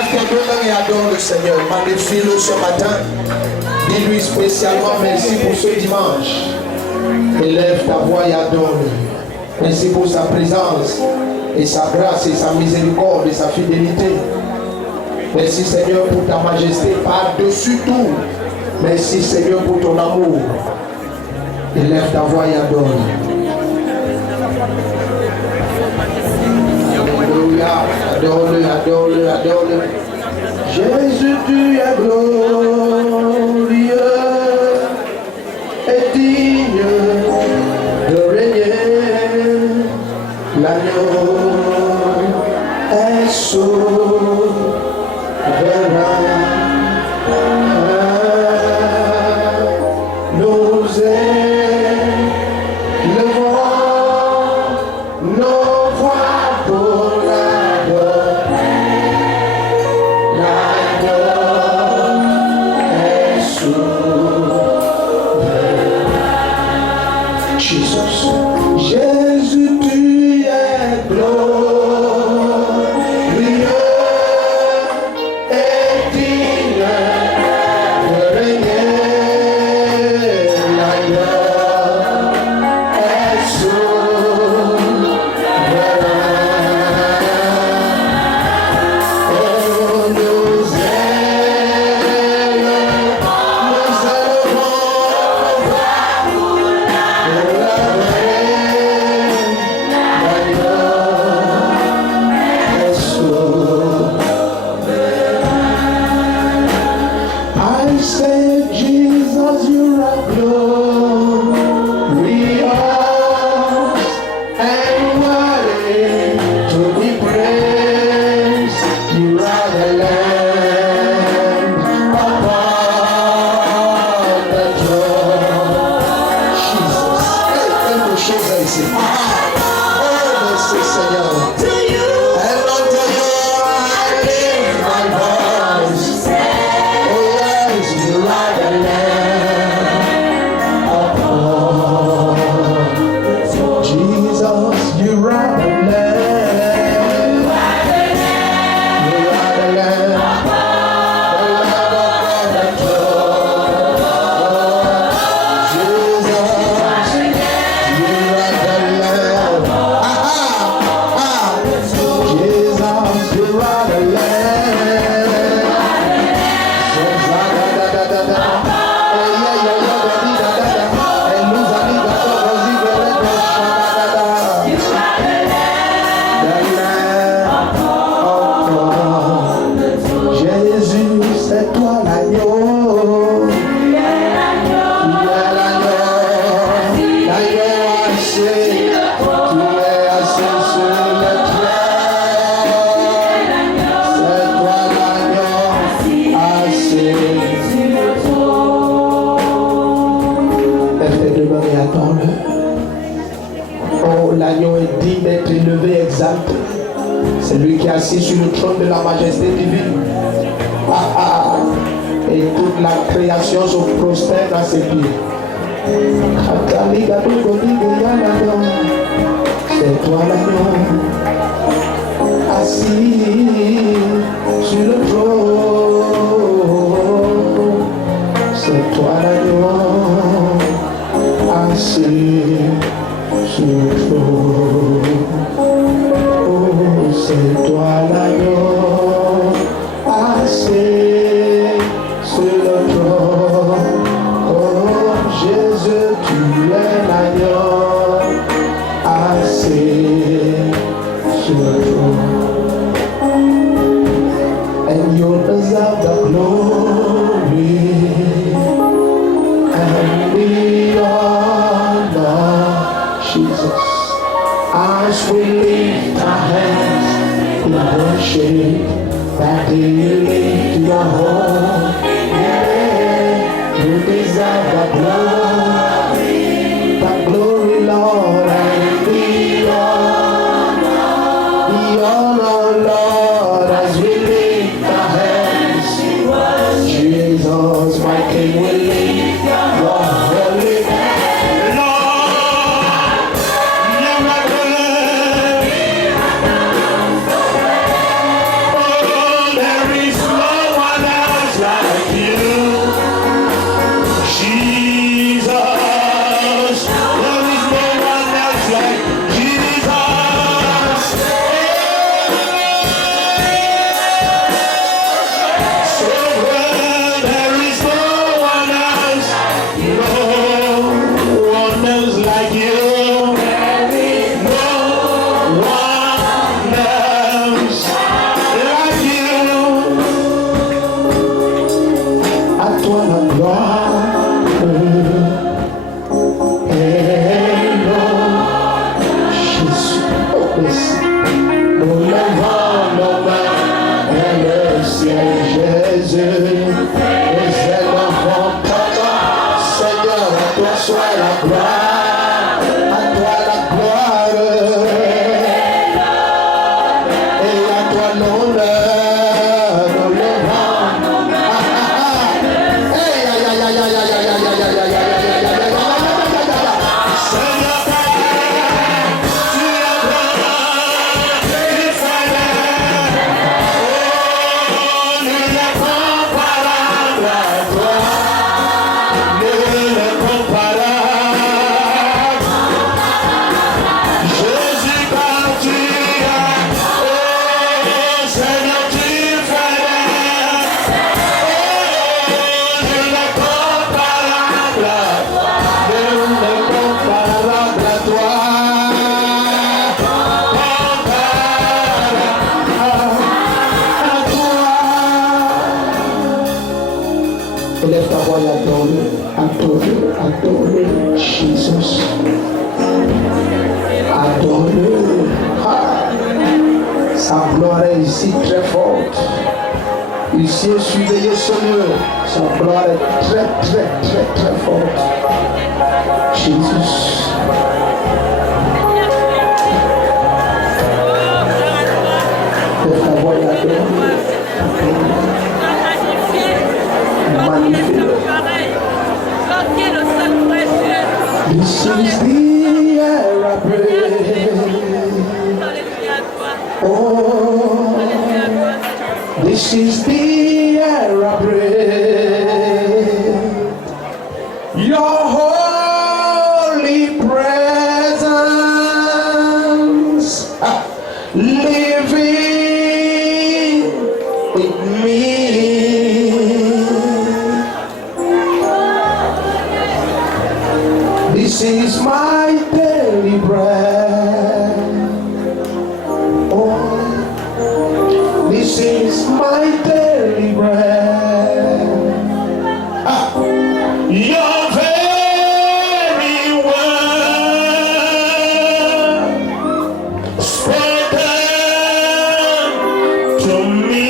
Lève tes deux mains et adore le Seigneur. Magnifie-le ce matin. Dis-lui spécialement merci pour ce dimanche. Élève ta voix et adore-le. Merci pour sa présence et sa grâce et sa miséricorde et sa fidélité. Merci Seigneur pour ta majesté par-dessus tout. Merci Seigneur pour ton amour. Élève ta voix et adore-le. Alléluia. Adore-le, adore-le, adore-le. Jésus, tu es glorieux et digne de régner. L'agneau est souverain. Nous élevons nos voix pour l'adorer. L'agneau est souverain. Jesus. Jésus, tu es glorieux et digne de régner. L'agneau est souverain. Oh, nous I say, Jesus, you are glorious and worthy to be praised. You are the Lamb upon the throne. Jesus, quelque chose à ici. Oh, merci Seigneur. And unto you I lift my voice. Oh yes, you are the Lamb upon. Jesus, you are the Lamb. You are the Lamb. The Lamb upon the throne. Jesus, you are the Lamb. Jesus, you are the Lamb. Jésus, c'est toi l'agneau. Tu es l'agneau. L'agneau assez. Tu es assez sur le trône. C'est toi l'agneau assez. Lève tes deux mains et attends-le. Oh, l'agneau est digne d'être élevé, exalté. C'est lui qui est assis sur le trône de la majesté divine. Et toute la création se prosterne à ses pieds. C'est toi l'agneau, assis sur le trône. C'est toi l'agneau, assis sur le trône. Oh, c'est toi l'agneau, assis sur le trône. Oh Jésus, tu es l'agneau, assis sur le trône. And you deserve the glory and the honor, Jesus. As we lift our hands in worship, that you lift your home, yeah, you deserve the glory, Lord, and the honor, Lord, as we lift our hands. Jesus, my King, will lift your holy name. Lord, miracle, oh, there is like you. No one else like you. À toi la gloire et l'honneur. Jésus, oh merci. Nous levons nos mains et le ciel, Jésus. Les ailes vont comment, Seigneur, à toi soit la gloire, à toi la gloire, et à toi l'honneur, nous levons. Seigneur, tu es Élève ta voix et adore-le, adore-le, adore-le, Jésus. Adore-le. Ah. Sa gloire est ici très forte. Ici, surveillez ce lieu. Sa gloire est très, très, très, très forte. Jésus. Élève ta voix et adore-le. This is the air I breathe. Oh, this is the air I breathe. Your holy presence living with me. This is my daily bread. Oh, this is my daily bread. Ah. Your very word spoken to me.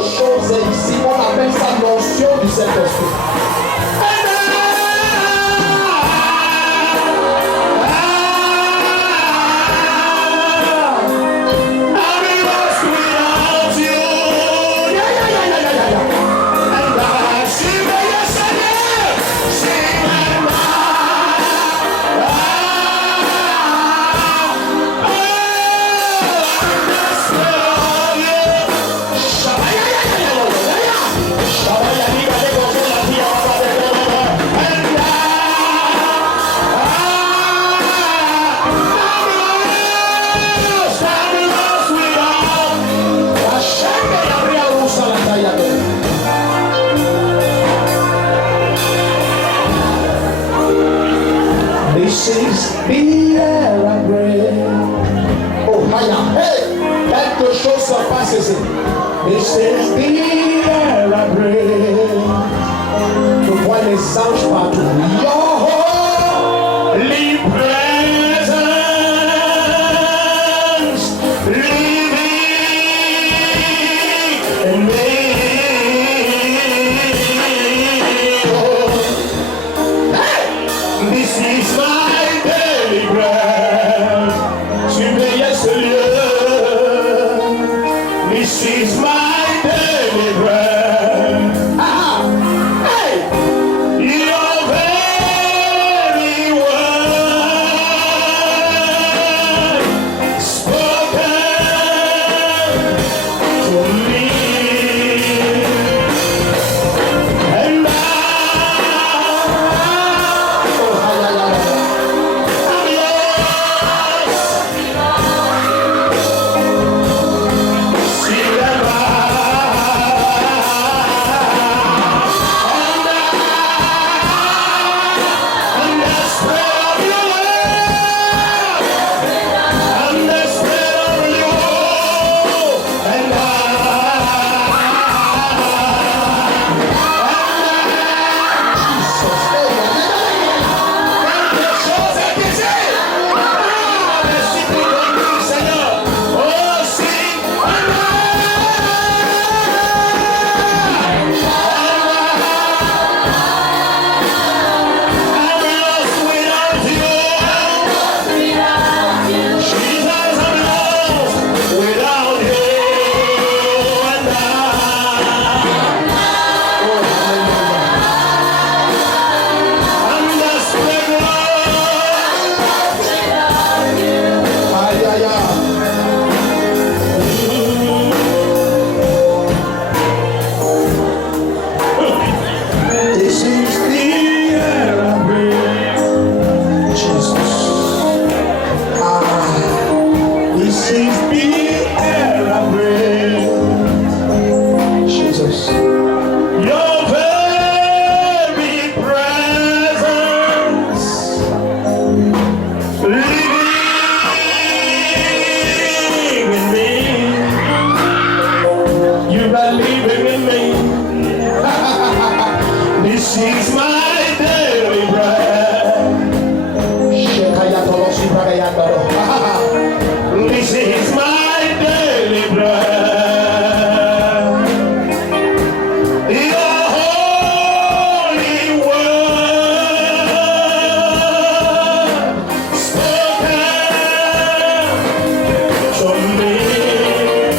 Chose ici, on appelle ça l'onction du Saint-Esprit. This is the air I breathe. Oh, Maya, hey, quelque chose se passe ici. This is the air I breathe. Je vois les anges partout. Your holy presence living in me. This is my daily bread. Surveillez ce lieu. This is my daily bread. Ah, hey, your very word spoken to me. And be air I breathe. Jesus. Your very presence living in me. You are living in me. This is my daily bread. This is my daily bread. Your holy word spoken to me. And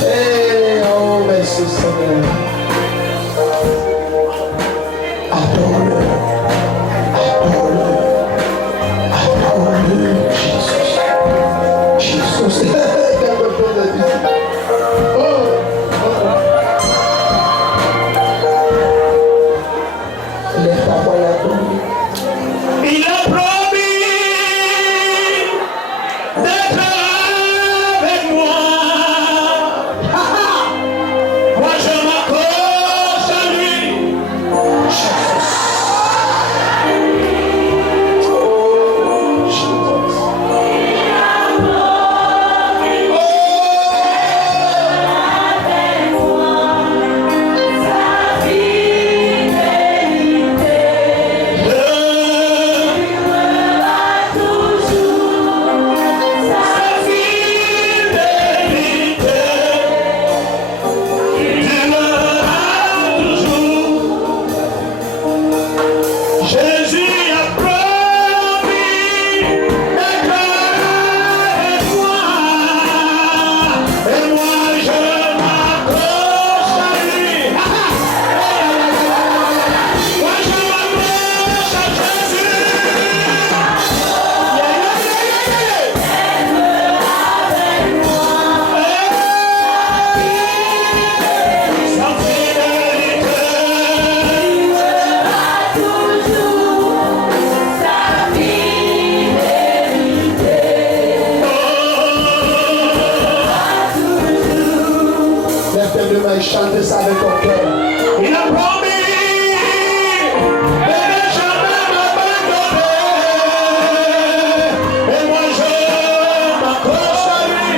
hey, oh, mercy, Seigneur. Adore-le, adore-le, adore-le, Jesus. Jesus. Lève ta voix et adore-le. Il a promis d'être avec moi. Moi je m'accroche à lui. Jesus. Oh, Jesus. Jésus a promis d'être avec moi, et moi je m'accroche à lui. Moi je m'accroche à Jésus. Sa fidélité. Lève tes deux mains et chante ça avec ton cœur. Il a promis de ne jamais m'abandonner. Et moi je m'accroche à lui.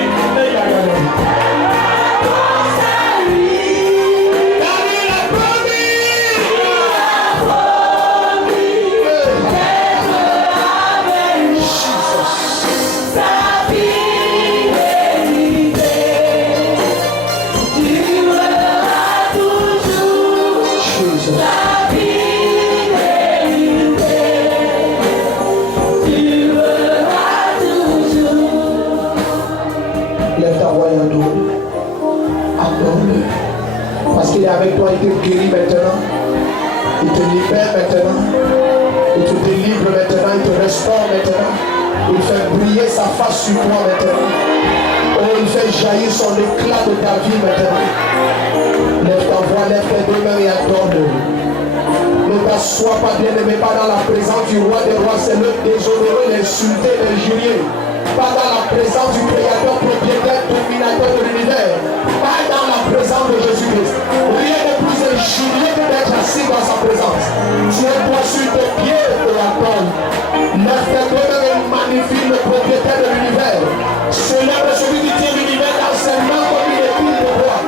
Car il a promis. Lève ta voix et adore-le. Adore-le. Parce qu'il est avec toi, il te guérit maintenant. Il te libère maintenant. Il te délivre maintenant. Il te restaure maintenant. Il fait briller sa face sur toi maintenant. Oh, il fait jaillir son éclat de ta vie maintenant. Lève ta voix, lève tes deux mains et adore-le. Ne t'assois pas, bien-aimé, pas dans la présence du roi des rois. C'est le déshonorer, l'insulter, l'injurier. Pas dans la présence du créateur, propriétaire, dominateur de l'univers. Pas dans la présence de Jésus-Christ. Rien de plus injurieux que d'être assis dans sa présence. Tiens-toi sur tes pieds et attends. Lève tes deux mains et magnifie le propriétaire de l'univers. Célèbre celui qui tient l'univers dans ses mains comme une épine de roi.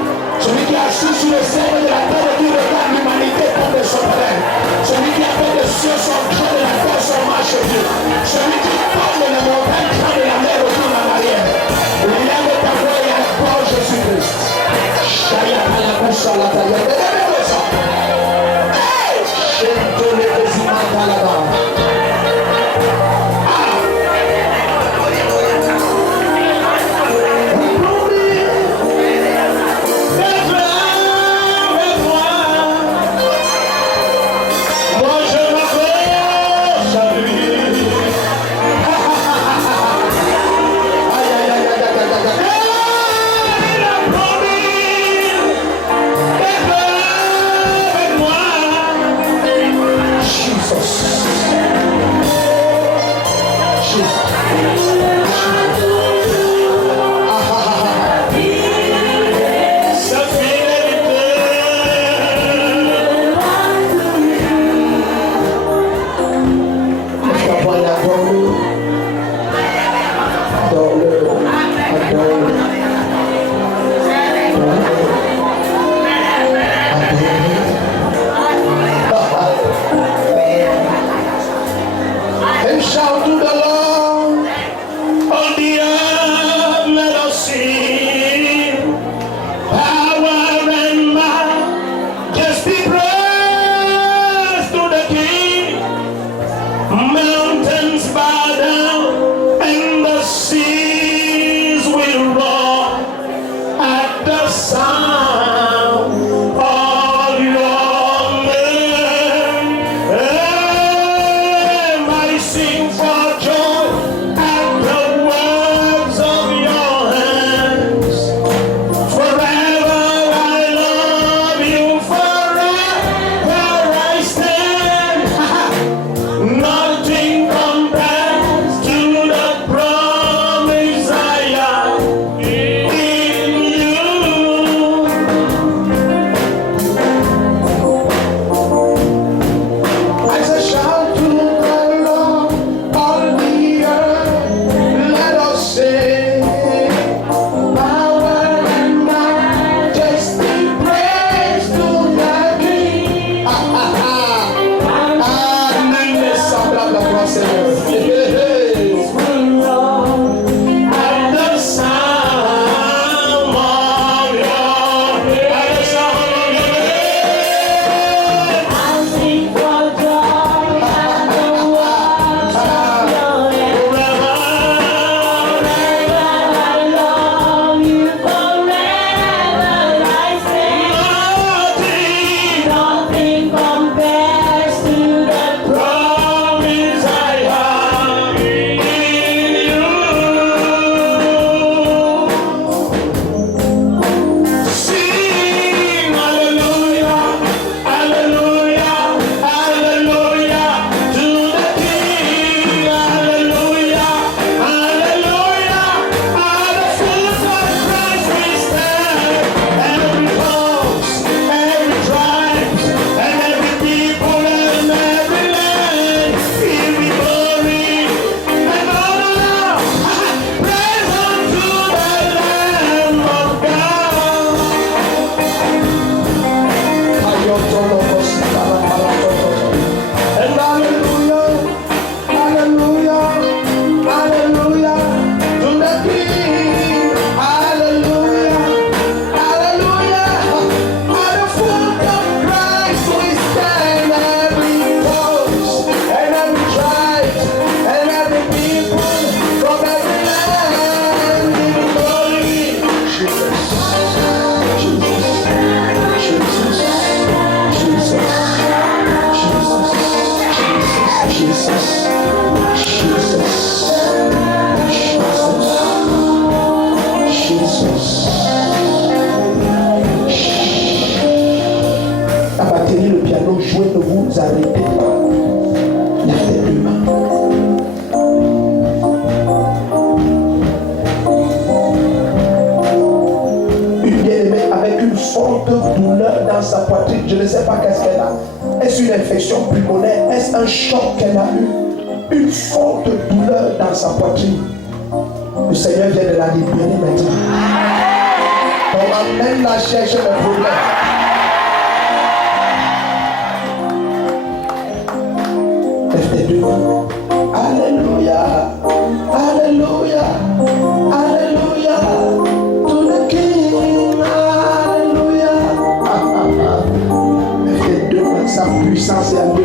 Je ne sais pas qu'est-ce qu'elle a. Est-ce une infection pulmonaire? Est-ce un choc qu'elle a eu? Une forte douleur dans sa poitrine. Le Seigneur vient de la libérer maintenant. On va même la chercher le problème. Lève tes deux mains. Alléluia. Alléluia. Alléluia. To the King. Alléluia.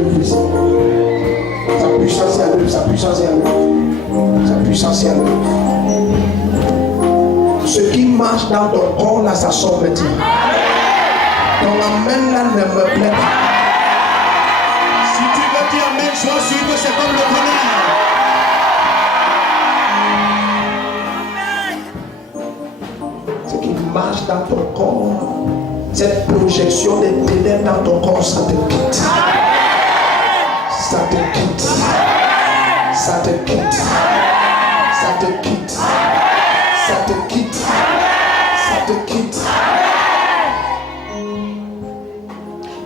l'œuvre ici. Sa puissance est à l'œuvre, sa puissance est à l'œuvre. Sa puissance est à l'œuvre. Ce qui marche dans ton corps là, ça sort maintenant. Ton amen là ne me plaît pas. Si tu veux dire amen, sois sûr que c'est comme le tonnerre. Ce qui marche dans ton corps, cette projection des ténèbres dans ton corps, ça te quitte. Ça te quitte. Ça te quitte. Ça te quitte. Ça te quitte. Ça te quitte.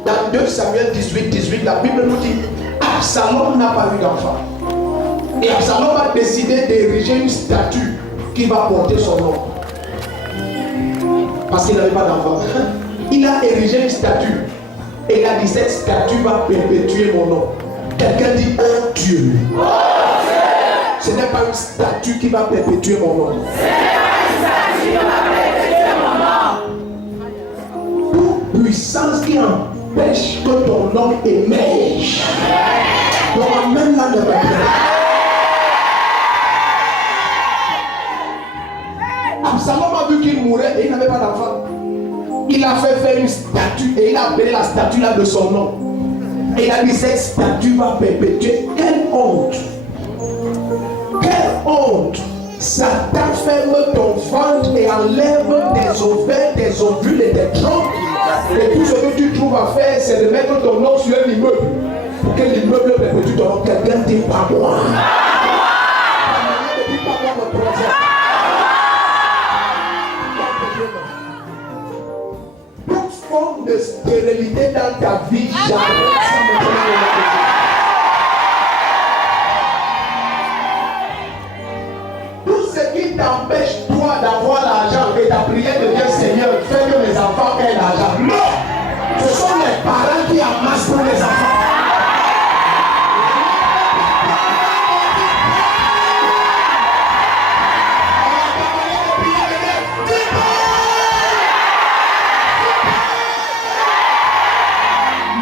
Dans 2 Samuel 18, la Bible nous dit Absalom n'a pas eu d'enfant. Et Absalom a décidé d'ériger une statue qui va porter son nom. Parce qu'il n'avait pas d'enfant. Il a érigé une statue. Et il a dit cette statue va perpétuer mon nom. Quelqu'un dit oh Dieu. Ce n'est pas une statue qui va perpétuer mon nom. Toute puissance qui empêche que ton nom émerge. Donc même là ne va pas. Absalom a vu qu'il mourait et il n'avait pas d'enfant. Il a fait faire une statue et il a appelé la statue là de son nom. Et il a dit cette statue va perpétuer. Quelle honte! Quelle honte! Satan ferme ton ventre et enlève tes ovaires, tes ovules et tes trompes. Et tout ce que tu trouves à faire, c'est de mettre ton nom sur un immeuble. Pour que l'immeuble perpétue ton nom. Quelqu'un dit pas moi. Toute forme de stérilité dans ta vie, j'arrête ça maintenant. T'empêche toi d'avoir l'argent et ta prière devient Seigneur, fais que mes enfants aient l'argent. Non! Ce sont les parents qui amassent pour les enfants.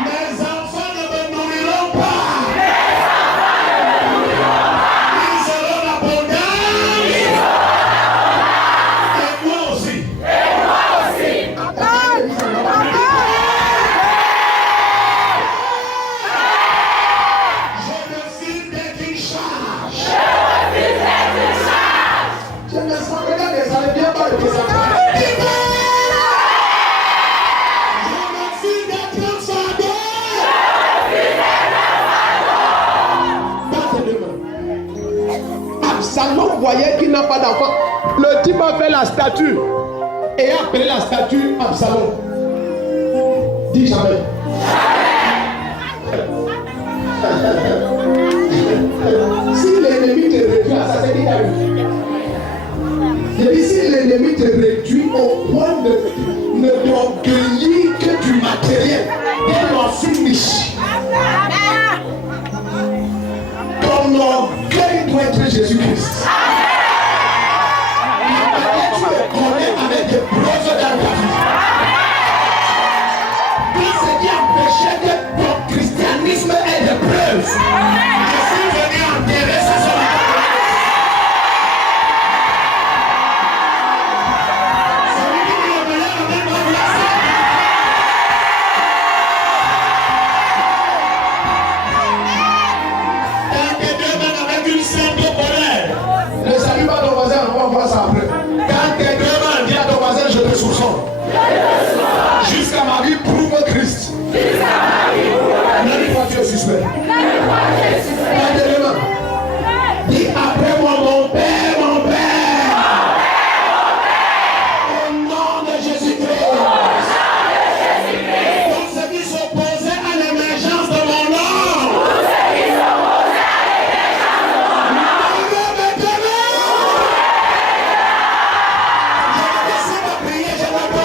Mes enfants ne me nourriront pas. Ils seront abondants. Absalom voyait qu'il n'a pas d'enfant. Le type a fait la statue et a appelé la statue Absalom. Dis jamais. Si l'ennemi te réduit à ça, c'est dit à lui. Je dis si l'ennemi te réduit au point de ne t'orgueillir que du matériel, et en finish. Ton orgueil doit être Jésus-Christ. Tu le connais avec des preuves dans ta vie. Tout ce qui empêchait que ton christianisme ait des preuves. Je suis venu enterrer ça sur la jusqu'à ma vie prouve Christ. N'allez pas Dieu suspect. Dis après moi mon Père, mon Père. Au nom de Jésus-Christ. Tous ceux qui s'opposaient à l'émergence de mon nom. Je ne peux pas prier, je ne peux pas.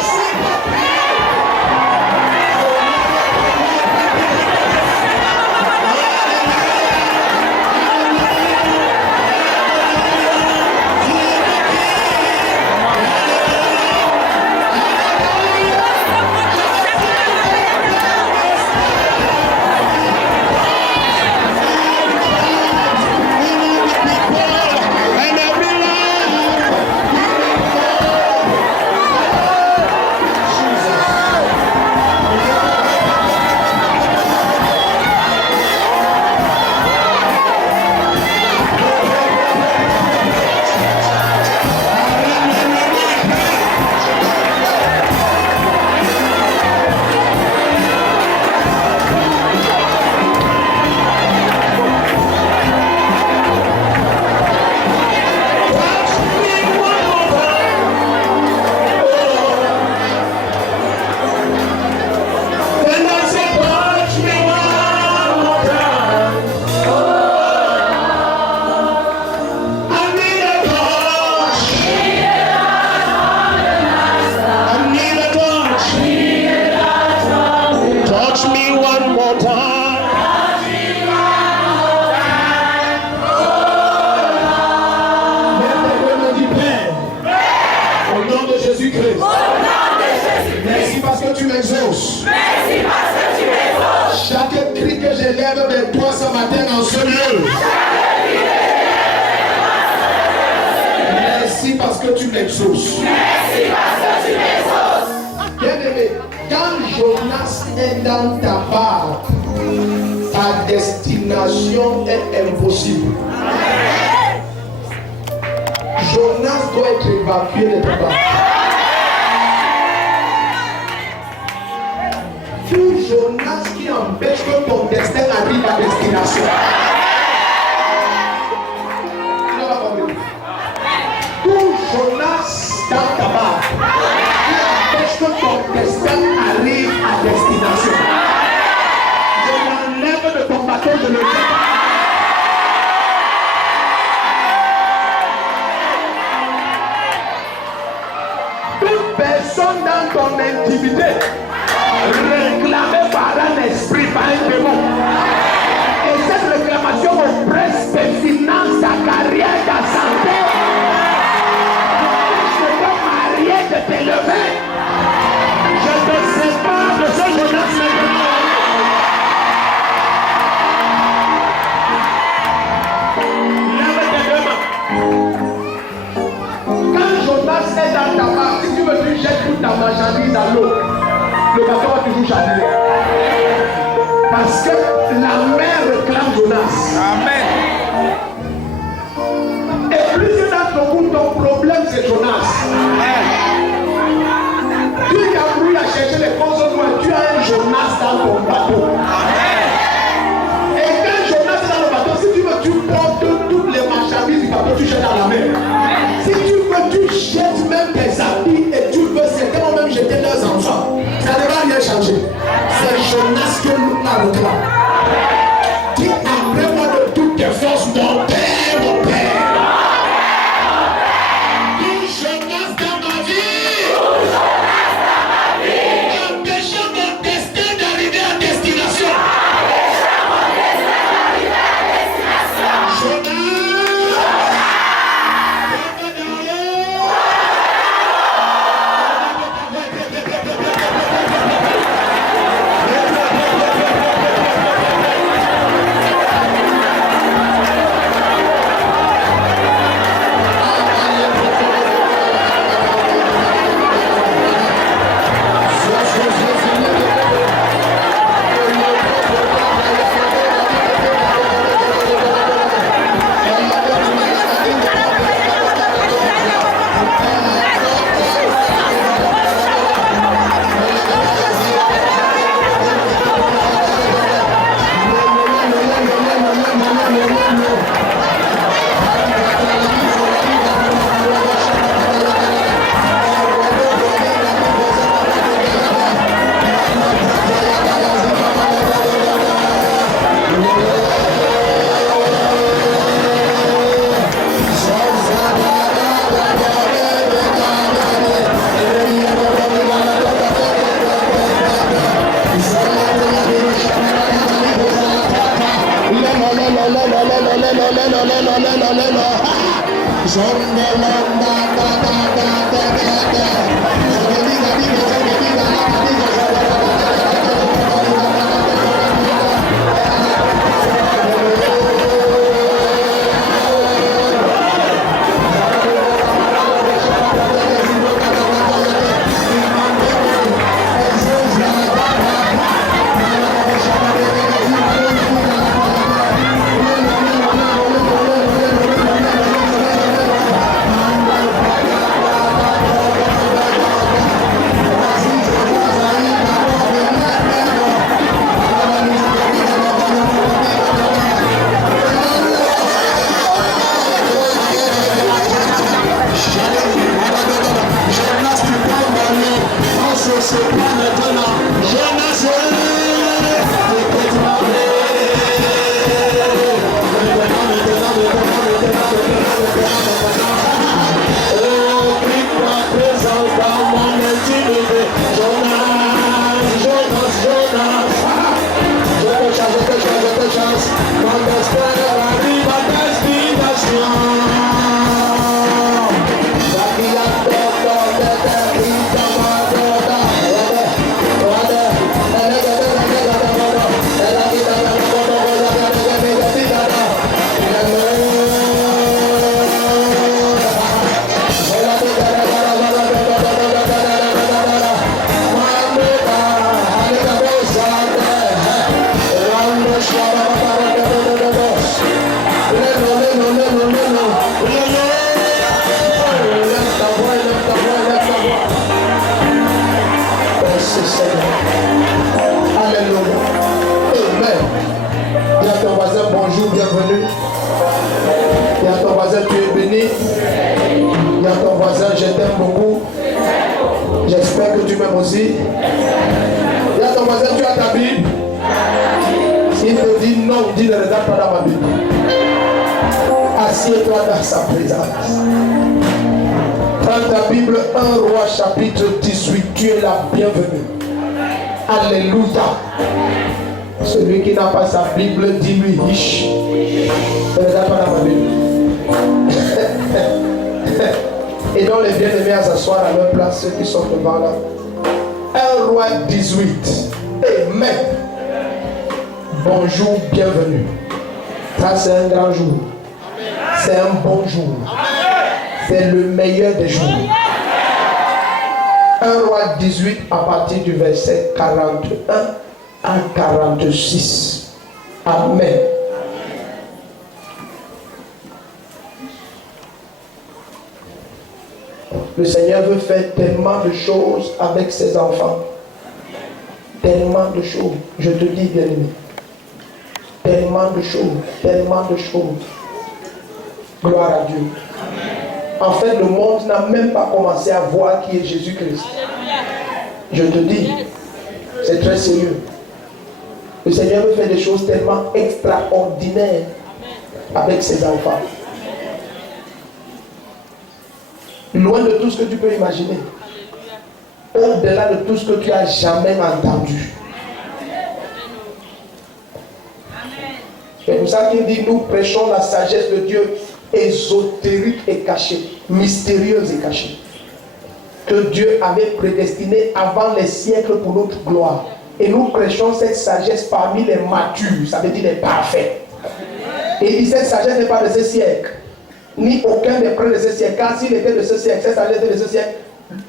Bien-aimé, quand Jonas est dans ta barque, ta destination est impossible. Jonas doit être évacué de ta barque. Tout Jonas qui empêche que ton destin arrive à destination. Tout Jonas dans ta barque qui empêche que ton destin arrive à destination. Je l'enlève de ton bateau, je le jette. Toute personne dans ton intimité réclamée par un esprit, par un démon, et cette réclamation oppresse tes finances, ta carrière, ta santé. Je te marier de t'élever. Je te sépare de ce Jonas maintenant. Lève tes deux mains. Quand Jonas est dans ta barque, si tu veux, tu jettes toute ta marchandise à l'eau. Le bateau va toujours chavirer. Parce que la mer réclame Jonas. Amen. Et plusieurs d'entre vous, ton problème c'est Jonas. Tu as voulu à chercher les causes noires, tu as un Jonas dans ton bateau. Et quand Jonas est dans le bateau, si tu veux, tu portes toutes les marchandises du bateau, tu jettes dans la mer. Si tu veux, tu jettes même tes habits et tu veux, certains vont même jeter leurs enfants. Ça ne va rien changer. C'est Jonas que nous la réclame. Dis après moi de toutes tes forces, mon Père, mon Père. Tout Jonas dans ma vie. Empêchant mon destin d'arriver à destination. Jonas. Seigneur. Alléluia. Amen. Dis à ton voisin bonjour, bienvenue. Dis à ton voisin tu es béni. Dis à ton voisin je t'aime beaucoup. J'espère que tu m'aimes aussi. Dis à ton voisin tu as ta Bible. S'il te dit non, dis ne regarde pas dans ma Bible. Assieds-toi dans sa présence. Prends ta Bible, 1 Roi chapitre 18. Tu es la bienvenue. Alléluia. Celui qui n'a pas sa Bible, dis-lui riche. Ne regarde pas dans ma Bible. Et donc les bien-aimés à s'asseoir à leur place, ceux qui sont devant là. 1 Roi 18. Amen. Bonjour, bienvenue. Ça c'est un grand jour. C'est un bon jour. C'est le meilleur des jours. 1 Roi 18 à partir du verset 41 à 46. Amen. Le Seigneur veut faire tellement de choses avec ses enfants. Tellement de choses. Je te dis, bien-aimé. Tellement de choses. Tellement de choses. Gloire à Dieu. En fait, le monde n'a même pas commencé à voir qui est Jésus-Christ. Je te dis, c'est très sérieux. Le Seigneur veut faire des choses tellement extraordinaires avec ses enfants. Loin de tout ce que tu peux imaginer. Au-delà de tout ce que tu as jamais entendu. C'est pour ça qu'il dit, nous prêchons la sagesse de Dieu ésotérique et cachée, mystérieuse et cachée, que Dieu avait prédestinée avant les siècles pour notre gloire. Et nous prêchons cette sagesse parmi les matures, ça veut dire les parfaits. Et il dit, cette sagesse n'est pas de ce siècle, ni aucun des prêtres de ce siècle, car s'il était de ce siècle, cette sagesse était de ce siècle,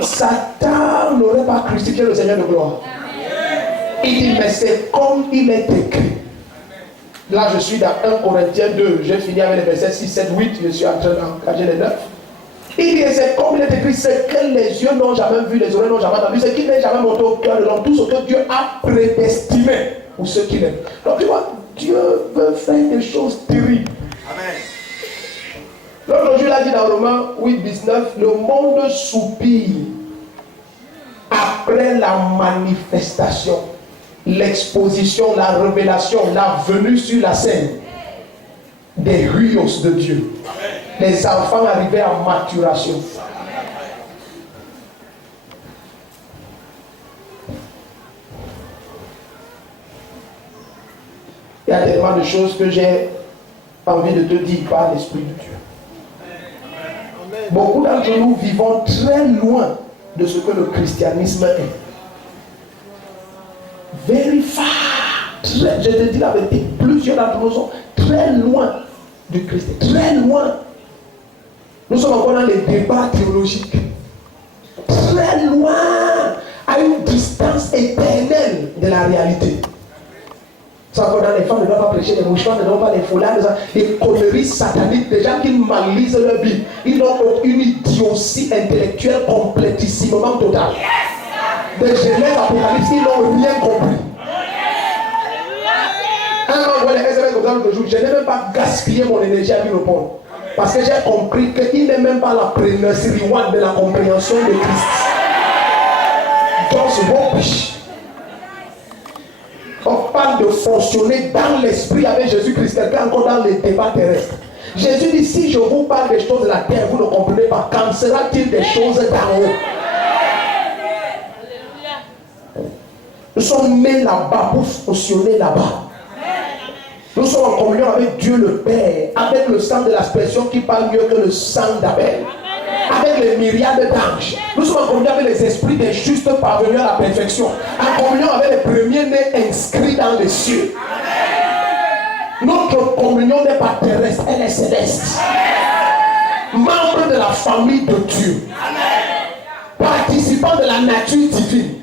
Satan n'aurait pas crucifié le Seigneur de gloire. Il dit, mais c'est comme il est écrit. Là, je suis dans 1 Corinthiens 2. J'ai fini avec les versets 6, 7, 8. Je suis en train d'engager les 9. Il dit, c'est comme il est écrit, ce que les yeux n'ont jamais vu, les oreilles n'ont jamais entendu, ce qui n'est jamais monté au cœur de l'homme, tout ce que Dieu a prédestiné pour ceux qui l'aiment. Donc, tu vois, Dieu veut faire des choses terribles. Amen. L'autre jour, il a dit dans Romains 8, 19, le monde soupire après la manifestation, l'exposition, la révélation, la venue sur la scène des rios de Dieu. Amen. Les enfants arrivés à maturation. Il y a tellement de choses que j'ai envie de te dire par l'Esprit de Dieu. Beaucoup d'entre nous vivons très loin de ce que le christianisme est. Very far. Je te dis la vérité, plusieurs d'entre nous sont très loin du Christ. Très loin. Nous sommes encore dans les débats théologiques. Très loin, à une distance éternelle de la réalité. C'est encore dans les femmes ne doivent pas prêcher des mouchoirs, ne doivent pas les foulards, des conneries sataniques, des gens qui malisent leur vie. Ils ont une idiotie intellectuelle complétissimement totale. Des Genèse apocalypse, ils n'ont rien compris. Un an, les SMS comme ça l'autre jour, je n'ai même pas gaspillé mon énergie à lui répondre. Parce que j'ai compris qu'il n'est même pas la première reward de la compréhension de Christ. Just rubbish. On parle de fonctionner dans l'esprit avec Jésus-Christ, quelqu'un encore dans les débats terrestres. Jésus dit, si je vous parle des choses de la terre, vous ne comprenez pas. Quand sera-t-il des choses d'en haut? Nous sommes nés là-bas pour fonctionner là-bas. Nous sommes en communion avec Dieu le Père, avec le sang de l'aspersion qui parle mieux que le sang d'Abel, avec les myriades d'anges. Nous sommes en communion avec les esprits des justes parvenus à la perfection, en communion avec les premiers-nés inscrits dans les cieux. Notre communion n'est pas terrestre, elle est céleste. Membre de la famille de Dieu, participant de la nature divine.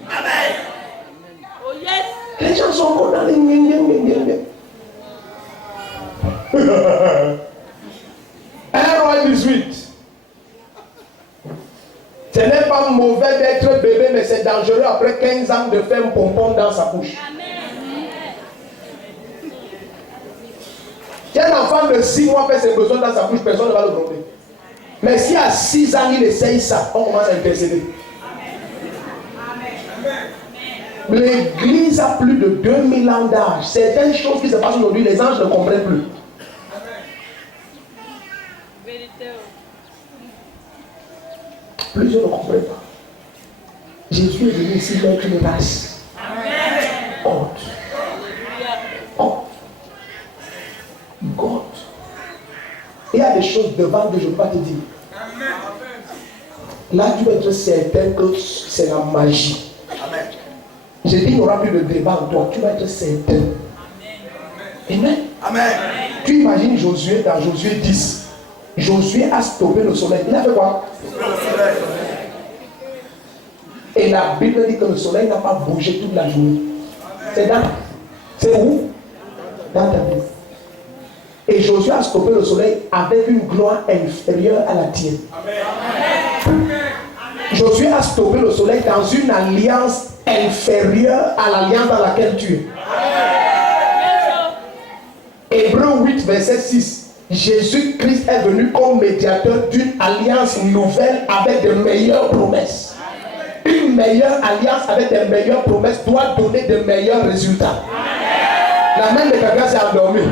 Les gens sont encore dans les miens. 1 Roi 18. Ce n'est pas mauvais d'être bébé, mais c'est dangereux après 15 ans de faire un pompon dans sa bouche. Si un enfant de 6 mois fait ses besoins dans sa bouche, personne ne va le gronder. Mais si à 6 ans il essaye ça, on commence à intercéder. L'église a plus de 2000 ans d'âge. Certaines choses qui se passent aujourd'hui, les anges ne comprennent plus. Plusieurs ne comprennent pas. Jésus est venu ici mettre une race. God. Il y a des choses devant que je ne peux pas te dire. Là, tu vas être certain que c'est la magie. J'ai dit, il n'y aura plus de débat en toi. Tu vas être certain. Amen. Amen. Tu imagines Josué dans Josué 10. Josué a stoppé le soleil. Il a fait quoi? Et la Bible dit que le soleil n'a pas bougé toute la journée. C'est où? Dans ta Bible. Et Josué a stoppé le soleil avec une gloire inférieure à la tienne. Amen. Josué a stoppé le soleil dans une alliance inférieure à l'alliance dans laquelle tu es. Hébreux 8, verset 6. Jésus-Christ est venu comme médiateur d'une alliance nouvelle avec de meilleures promesses. Une meilleure alliance avec de meilleures promesses doit donner de meilleurs résultats. La main de quelqu'un s'est endormie.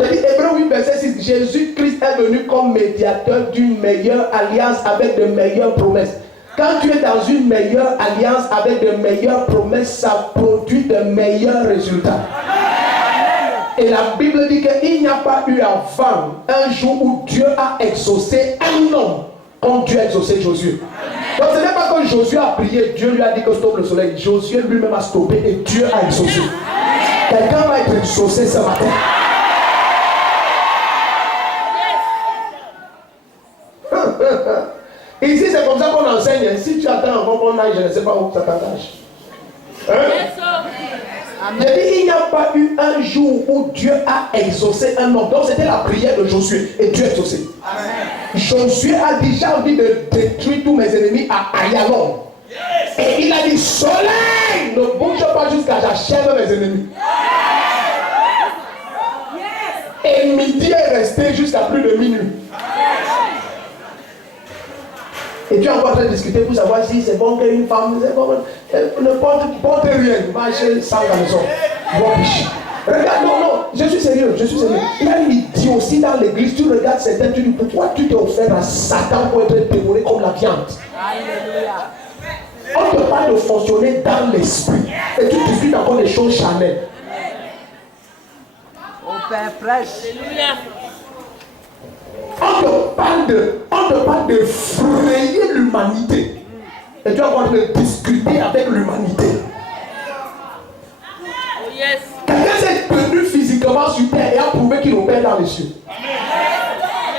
Hébreux 8, verset 6. Jésus-Christ est venu comme médiateur d'une meilleure alliance avec de meilleures promesses. Quand tu es dans une meilleure alliance avec de meilleures promesses, ça produit de meilleurs résultats. Et la Bible dit qu'il n'y a pas eu avant un jour où Dieu a exaucé un homme comme Dieu a exaucé Josué. Donc ce n'est pas que Josué a prié, Dieu lui a dit que stoppe le soleil. Josué lui-même a stoppé et Dieu a exaucé. Quelqu'un va être exaucé ce matin. Ici c'est comme ça qu'on enseigne. Si tu attends encore qu'on aille, je ne sais pas où ça t'engage. J'ai dit, il n'y a pas eu un jour où Dieu a exaucé un homme. Donc c'était la prière de Josué et Dieu a exaucé. Amen. Josué a déjà envie de détruire tous mes ennemis à Ayalon. Yes. Et il a dit, soleil, ne bouge pas jusqu'à j'achève mes ennemis. Yes. Et midi est resté jusqu'à plus de minuit. Et tu es encore en train de discuter pour savoir si c'est bon qu'une femme, c'est bon, ne porte rien, marche sans garçon. Regarde, non, je suis sérieux. Il y a une idée aussi dans l'église, tu regardes certains, tu dis, pourquoi tu t'es offert à Satan pour être dévoré comme la viande? Alléluia. On ne peut pas de fonctionner dans l'esprit. Et tu discutes encore des choses charnelles. Au Père prêche. Alléluia. On ne parle de frayer l'humanité. Et tu es en train de discuter avec l'humanité. Oh yes. Quelqu'un s'est tenu physiquement sur terre et a prouvé qu'il opère dans les cieux.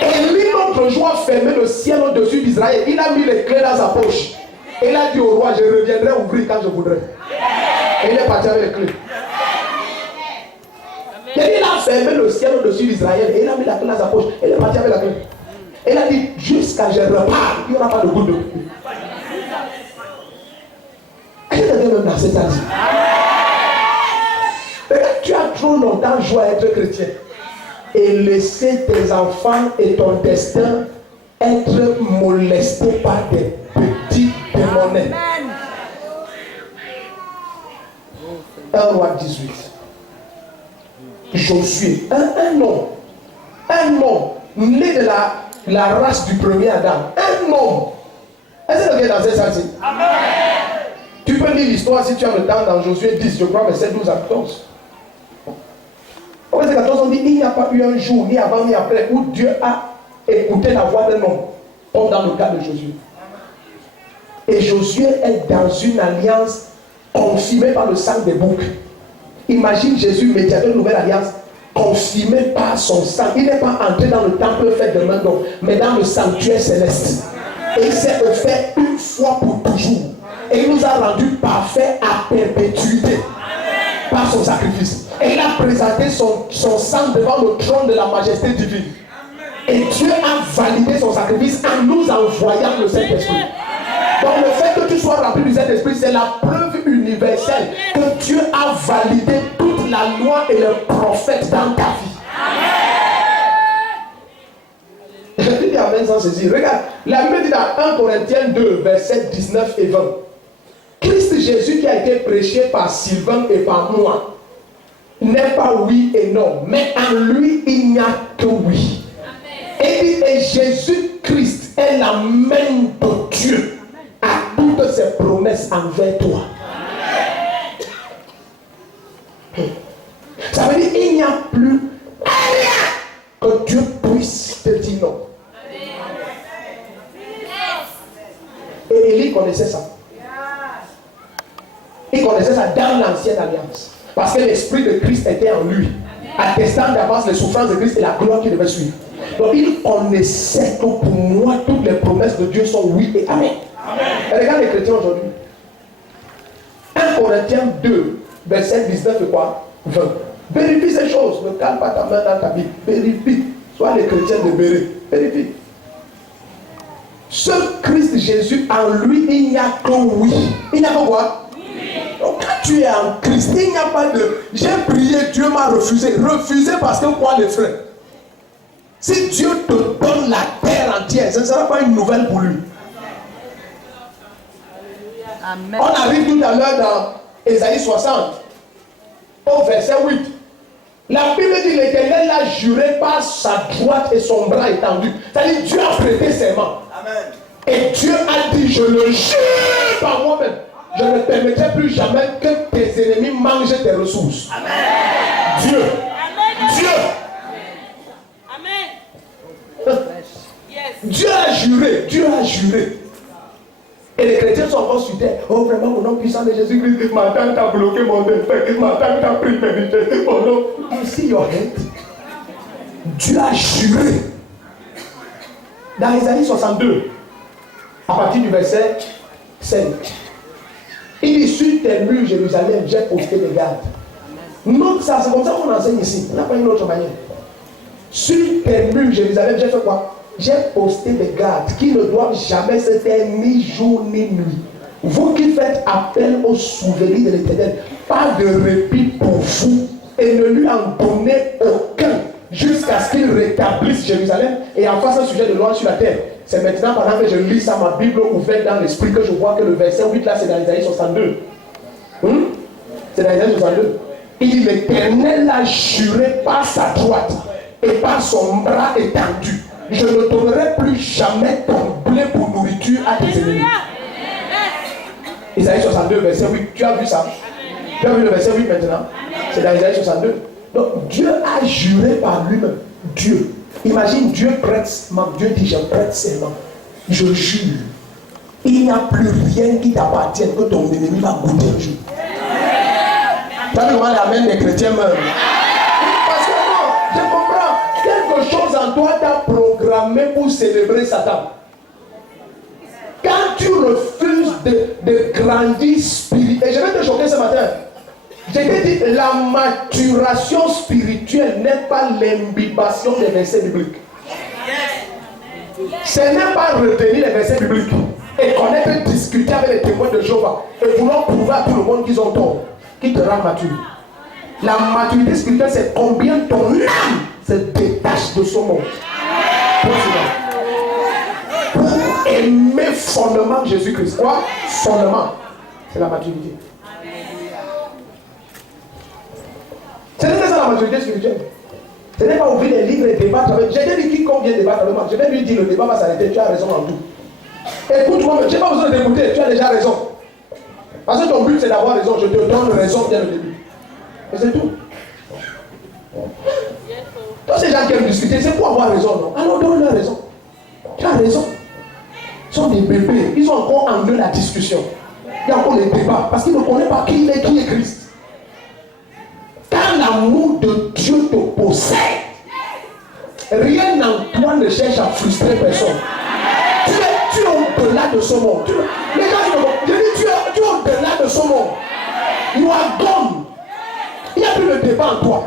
Et lui, l'autre jour, a fermé le ciel au-dessus d'Israël. Il a mis les clés dans sa poche. Et il a dit au roi, je reviendrai ouvrir quand je voudrais. Et il est parti avec les clés. Et il a fermé le ciel au-dessus d'Israël et il a mis la clé dans sa poche. Et il est parti avec la clé. Et il a dit, jusqu'à je repars, il n'y aura pas de goutte de pluie. Est-ce que quelqu'un même dans cette année? Tu as trop longtemps joué à être chrétien et laissé tes enfants et ton destin être molestés par des petits démoniaques. 1 roi 18. Josué, un homme né de la race du premier Adam, un homme. Est-ce que tu es dans cette salle-ci? Amen. Tu peux lire l'histoire si tu as le temps dans Josué 10, je crois, verset 12 à 14. Au verset 14, on dit, il n'y a pas eu un jour, ni avant ni après, où Dieu a écouté la voix d'un homme, comme dans le cas de Josué. Et Josué est dans une alliance confirmée par le sang des boucs. Imagine Jésus, médiateur de nouvelle alliance, confirmé par son sang. Il n'est pas entré dans le temple fait de main d'homme, mais dans le sanctuaire céleste. Et il s'est offert une fois pour toujours. Et il nous a rendus parfaits à perpétuité par son sacrifice. Et il a présenté son sang devant le trône de la majesté divine. Et Dieu a validé son sacrifice en nous envoyant le Saint-Esprit. Donc le fait que tu sois rempli du Saint-Esprit, c'est la preuve universelle que Dieu a validé toute la loi et le prophète dans ta vie. Je te dis amen sans saisir. Regarde, la Bible dit dans 1 Corinthiens 2, versets 19 et 20. Christ Jésus qui a été prêché par Sylvain et par moi n'est pas oui et non, mais en lui il n'y a que oui. Et Jésus-Christ est la main de Dieu à toutes ses promesses envers toi. Ça veut dire qu'il n'y a plus rien que Dieu puisse te dire non. Et Élie connaissait ça. Il connaissait ça dans l'ancienne alliance. Parce que l'esprit de Christ était en lui, attestant d'avance les souffrances de Christ et la gloire qui devait suivre. Donc il connaissait que pour moi, toutes les promesses de Dieu sont oui et amen. Et regarde les chrétiens aujourd'hui. 1 Corinthiens 2, verset 19 et quoi 20. Vérifie ces choses. Ne calme pas ta main dans ta Bible. Vérifie. Sois les chrétiens de Béret. Vérifie. Ce Christ Jésus, en lui, il n'y a que oui. Il n'y a que quoi? Donc quand tu es en Christ, il n'y a pas de j'ai prié, Dieu m'a refusé. Refusé parce que quoi les frères? Si Dieu te donne la terre entière, ce ne sera pas une nouvelle pour lui. Amen. On arrive tout à l'heure dans Ésaïe 60, au verset 8. La Bible dit l'Éternel l'a juré par sa droite et son bras étendu. C'est-à-dire Dieu a prêté serment. Amen. Et Dieu a dit, je le jure par moi-même. Je ne permettrai plus jamais que tes ennemis mangent tes ressources. Amen. Dieu. Amen. Dieu. Amen. Dieu a juré. Dieu a juré. Et les chrétiens sont encore sur terre. Oh vraiment, au nom puissant de Jésus-Christ, ma tante a bloqué mon défait. Ma tante a pris mes vités. Oh non. You see your head? Dieu a juré. Dans Ésaïe 62, à partir du verset 5. Il dit sur tes murs, Jérusalem, j'ai posté des gardes. Note ça, c'est comme ça qu'on enseigne ici. On n'a pas une autre manière. Sur tes murs, Jérusalem, j'ai fait quoi? J'ai posté des gardes qui ne doivent jamais se taire ni jour ni nuit. Vous qui faites appel au souvenir de l'Éternel, pas de répit pour vous et ne lui en donnez aucun jusqu'à ce qu'il rétablisse Jérusalem et en fasse un sujet de loi sur la terre. C'est maintenant pendant que je lis ça, ma Bible ouverte dans l'esprit, que je vois que le verset 8 là, c'est dans Isaïe 62. C'est dans Isaïe 62. Il dit l'Éternel a juré par sa droite et par son bras étendu. Je ne donnerai plus jamais ton blé pour nourriture à tes ennemis. Isaïe 62, verset 8. Tu as vu ça? Tu as vu le verset 8 maintenant? C'est dans Isaïe 62. Donc Dieu a juré par lui-même. Dieu. Imagine Dieu prête serment. Dieu dit je prête serment. Je jure. Il n'y a plus rien qui t'appartienne que ton ennemi va goûter un jour. Tu as vu comment l'amène des chrétiens meurent? Parce que non, je comprends. Quelque chose en toi t'a programmé pour célébrer Satan. Quand tu refuses de grandir spirituellement, et je vais te choquer ce matin. Je t'ai dit, la maturation spirituelle n'est pas l'imbibation des versets bibliques. Ce n'est pas retenir les versets bibliques et connaître, discuter avec les témoins de Jéhovah et vouloir prouver à tout le monde qu'ils ont tort, qui te rend mature. La maturité spirituelle, c'est combien ton âme se détache de son monde. Pour aimer fondamentalement Jésus-Christ. Quoi? Fondament. C'est la maturité. Ce n'est pas ça la maturité spirituelle. Ce n'est pas ouvrir les livres et débattre avec. J'ai dit quiconque vient débattre avec moi. Je vais lui dire le débat va s'arrêter. Tu as raison en tout. Écoute-moi, je n'ai pas besoin de t'écouter. Tu as déjà raison. Parce que ton but c'est d'avoir raison. Je te donne raison dès le début. Et c'est tout. Tous ces gens qui aiment discuter, c'est pour avoir raison, non? Alors donne-leur raison. Tu as raison. Ils sont des bébés. Ils ont encore en eux la discussion. Il y a encore les débats. Parce qu'ils ne connaissent pas qui est Christ. Quand l'amour de Dieu te possède, rien en toi ne cherche à frustrer personne. Tu es au-delà de ce monde. Les gens disent, tu es au-delà de ce monde. You are gone. Il n'y a plus de débat en toi.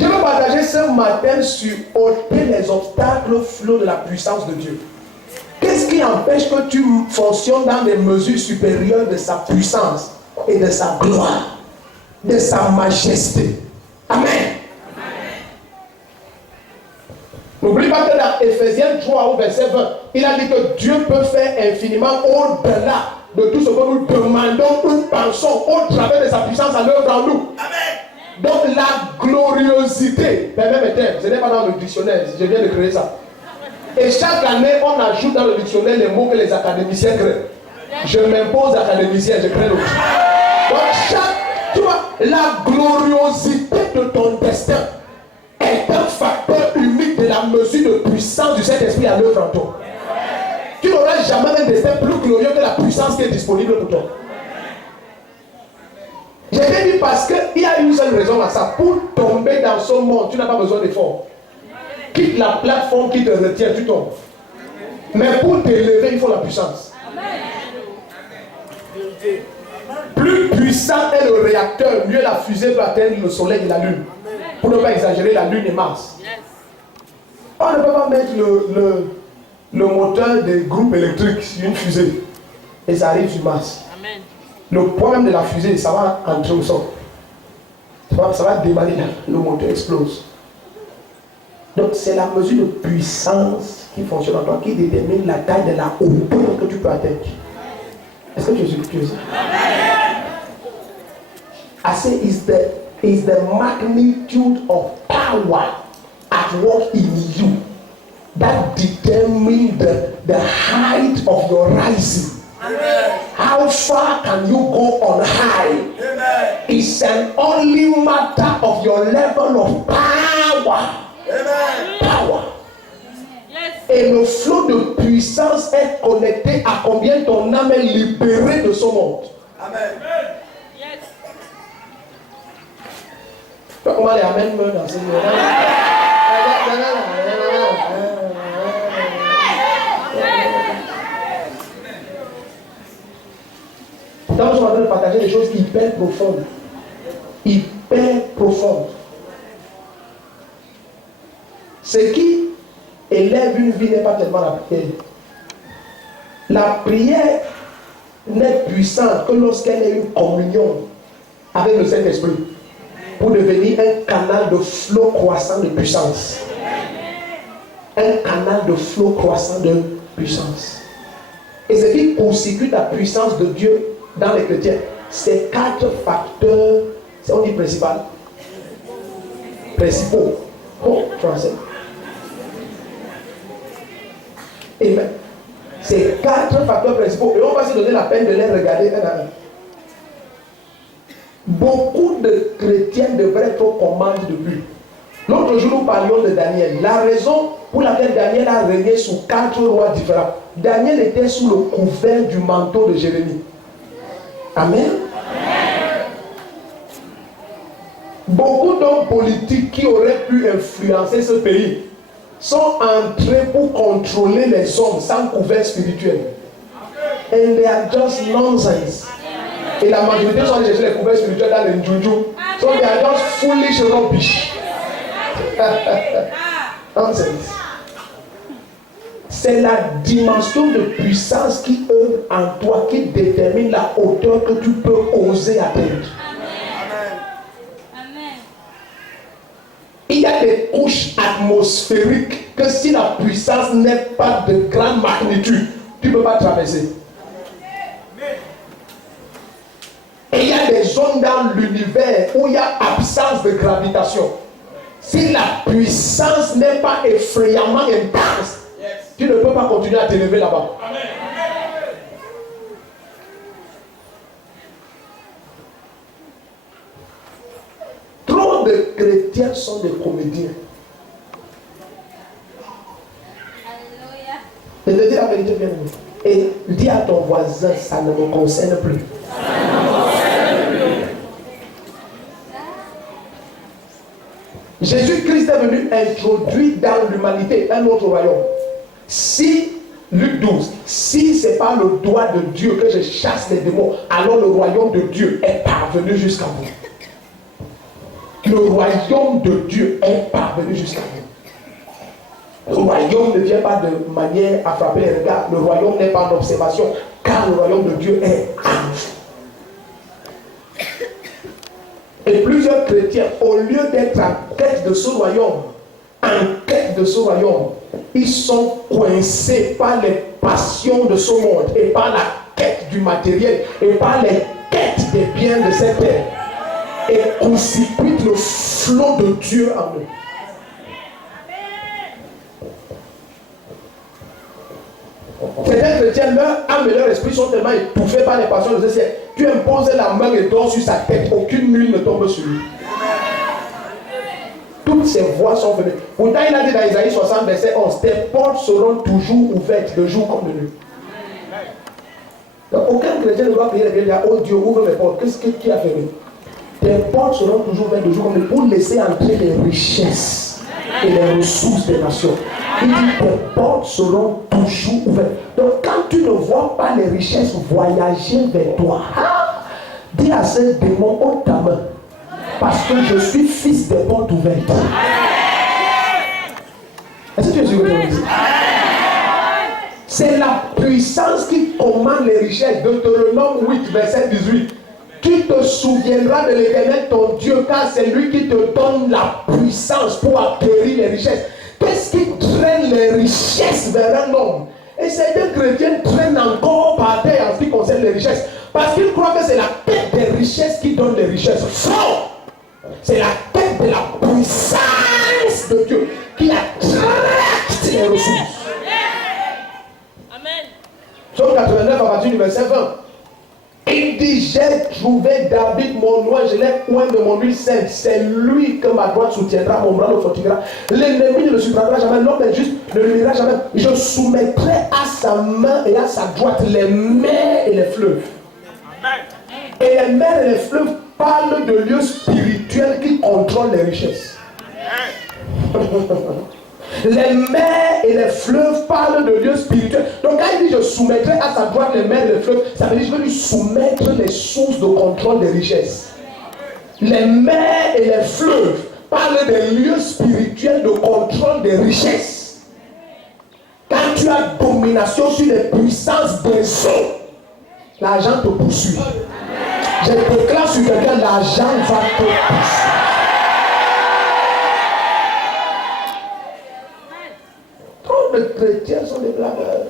Je vais partager ce matin sur ôter les obstacles flots de la puissance de Dieu. Qu'est-ce qui empêche que tu fonctionnes dans des mesures supérieures de sa puissance et de sa gloire, de sa majesté? Amen. N'oublie pas que dans Ephésiens 3 au verset 20, il a dit que Dieu peut faire infiniment au-delà de tout ce que nous demandons ou pensons au travers de sa puissance à l'œuvre en nous. Amen. Donc la gloriosité, même terme, ce n'est pas dans le dictionnaire, je viens de créer ça. Et chaque année, on ajoute dans le dictionnaire les mots que les académiciens créent. Je m'impose académicien, je crée l'autre. Donc tu vois, la gloriosité de ton destin est un facteur unique de la mesure de puissance du Saint-Esprit à l'œuvre en toi. Tu n'auras jamais un destin plus glorieux que la puissance qui est disponible pour toi. J'ai bien dit parce qu'il y a une seule raison à ça. Pour tomber dans ce monde, tu n'as pas besoin d'effort. Quitte la plateforme qui te retient, tu tombes. Mais pour t'élever, il faut la puissance. Plus puissant est le réacteur, mieux la fusée peut atteindre le soleil et la lune. Pour ne pas exagérer, la lune et Mars. On ne peut pas mettre le moteur des groupes électriques sur une fusée et ça arrive sur Mars. Amen. Le problème de la fusée, ça va entrer au sol. Ça va démarrer là, le moteur explose. Donc c'est la mesure de puissance qui fonctionne en toi qui détermine la taille de la hauteur que tu peux atteindre. Est-ce que tu es sûr? I say is the magnitude of power at work in you that determines the height of your rising. Amen. How far can you go on high? Amen. It's an only matter of your level of power. Amen. Power. Yes. Et le flot de puissance est connecté à combien ton âme est libérée de ce monde. Amen. Yes. Comment les amènes me dans ce monde? Donc, je suis en train de partager des choses hyper profondes. Hyper profondes. Ce qui élève une vie n'est pas tellement la prière. La prière n'est puissante que lorsqu'elle est une communion avec le Saint-Esprit pour devenir un canal de flot croissant de puissance. Un canal de flot croissant de puissance. Et ce qui constitue la puissance de Dieu dans les chrétiens, c'est 4 facteurs, on dit principal, principaux, français. Amen. C'est 4 facteurs principaux et on va se donner la peine de les regarder un à un. Beaucoup de chrétiens devraient être aux commandes de but. L'autre jour, nous parlions de Daniel. La raison pour laquelle Daniel a régné sous 4 rois différents. Daniel était sous le couvert du manteau de Jérémie. Amen. Beaucoup d'hommes politiques qui auraient pu influencer ce pays sont entrés pour contrôler les hommes sans couvert spirituel. And they are just nonsense. Et la majorité sont allés chercher les couverts spirituels dans les juju. So they are just foolish rubbish. Nonsense. C'est la dimension de puissance qui œuvre en toi qui détermine la hauteur que tu peux oser atteindre. Amen. Il y a des couches atmosphériques que si la puissance n'est pas de grande magnitude, tu ne peux pas traverser. Et il y a des zones dans l'univers où il y a absence de gravitation. Si la puissance n'est pas effrayamment intense, tu ne peux pas continuer à t'élever là-bas. Amen. Trop de chrétiens sont des comédiens. Alléluia. Et te dis la vérité bien aimé. Et dis à ton voisin, ça ne me concerne plus. Jésus-Christ est venu introduire dans l'humanité un autre royaume. Si, Luc 12, si ce n'est pas le doigt de Dieu que je chasse les démons, alors le royaume de Dieu est parvenu jusqu'à vous. le royaume de Dieu est parvenu jusqu'à nous. Le royaume ne vient pas de manière à frapper les regards. Le royaume n'est pas d'observation, car le royaume de Dieu est à nous. Et plusieurs chrétiens, au lieu d'être en quête de ce royaume, ils sont coincés par les passions de ce monde et par la quête du matériel et par les quêtes des biens de cette terre, et constituent le flot de Dieu en eux. Certains chrétiens, leur âme et leur esprit sont tellement étouffés par les passions de ce siècle. Tu imposes la main et dors sur sa tête, aucune nuit ne tombe sur lui. Toutes ces voies sont venues. Pourtant, il a dit dans Isaïe 60, verset 11, tes portes seront toujours ouvertes de jour comme de nuit. Donc, aucun chrétien ne doit prier et dire, oh Dieu, ouvre mes portes. Qu'est-ce que tu as fait? Tes portes seront toujours ouvertes de jour comme de nuit pour laisser entrer les richesses et les ressources des nations. Il dit, tes portes seront toujours ouvertes. Donc, quand tu ne vois pas les richesses voyager vers toi, dis à ce démon, ôte ta main. Parce que je suis fils des portes ouvertes. Est-ce que tu es sûr que je dis? C'est la puissance qui commande les richesses. Deutéronome 8, verset 18. Tu te souviendras de l'Éternel ton Dieu, car c'est lui qui te donne la puissance pour acquérir les richesses. Qu'est-ce qui traîne les richesses vers un homme? Et certains chrétiens traînent encore par terre en ce qui concerne les richesses. Parce qu'ils croient que c'est la quête des richesses qui donne les richesses. Faux! C'est la quête de la puissance de Dieu qui attraque les ressources. Amen. Psaume 89 à partir du verset 20. Il dit, j'ai trouvé David mon oint, je l'ai oint de mon huile sainte. C'est lui que ma droite soutiendra, mon bras le fortifiera. L'ennemi ne le surprendra jamais, l'homme injuste ne le nuira jamais. Je soumettrai à sa main et à sa droite les mers et les fleuves. Et les mers et les fleuves parlent de lieux spirituels qui contrôlent les richesses. Les mers et les fleuves parlent de lieux spirituels. Donc quand il dit je soumettrai à sa droite les mers et les fleuves, ça veut dire que je vais lui soumettre les sources de contrôle des richesses. Les mers et les fleuves parlent des lieux spirituels de contrôle des richesses. Quand tu as domination sur les puissances des eaux, l'argent te poursuit. Je déclare sur quelqu'un, l'argent va te poursuivre. Les chrétiens sont des blagueurs.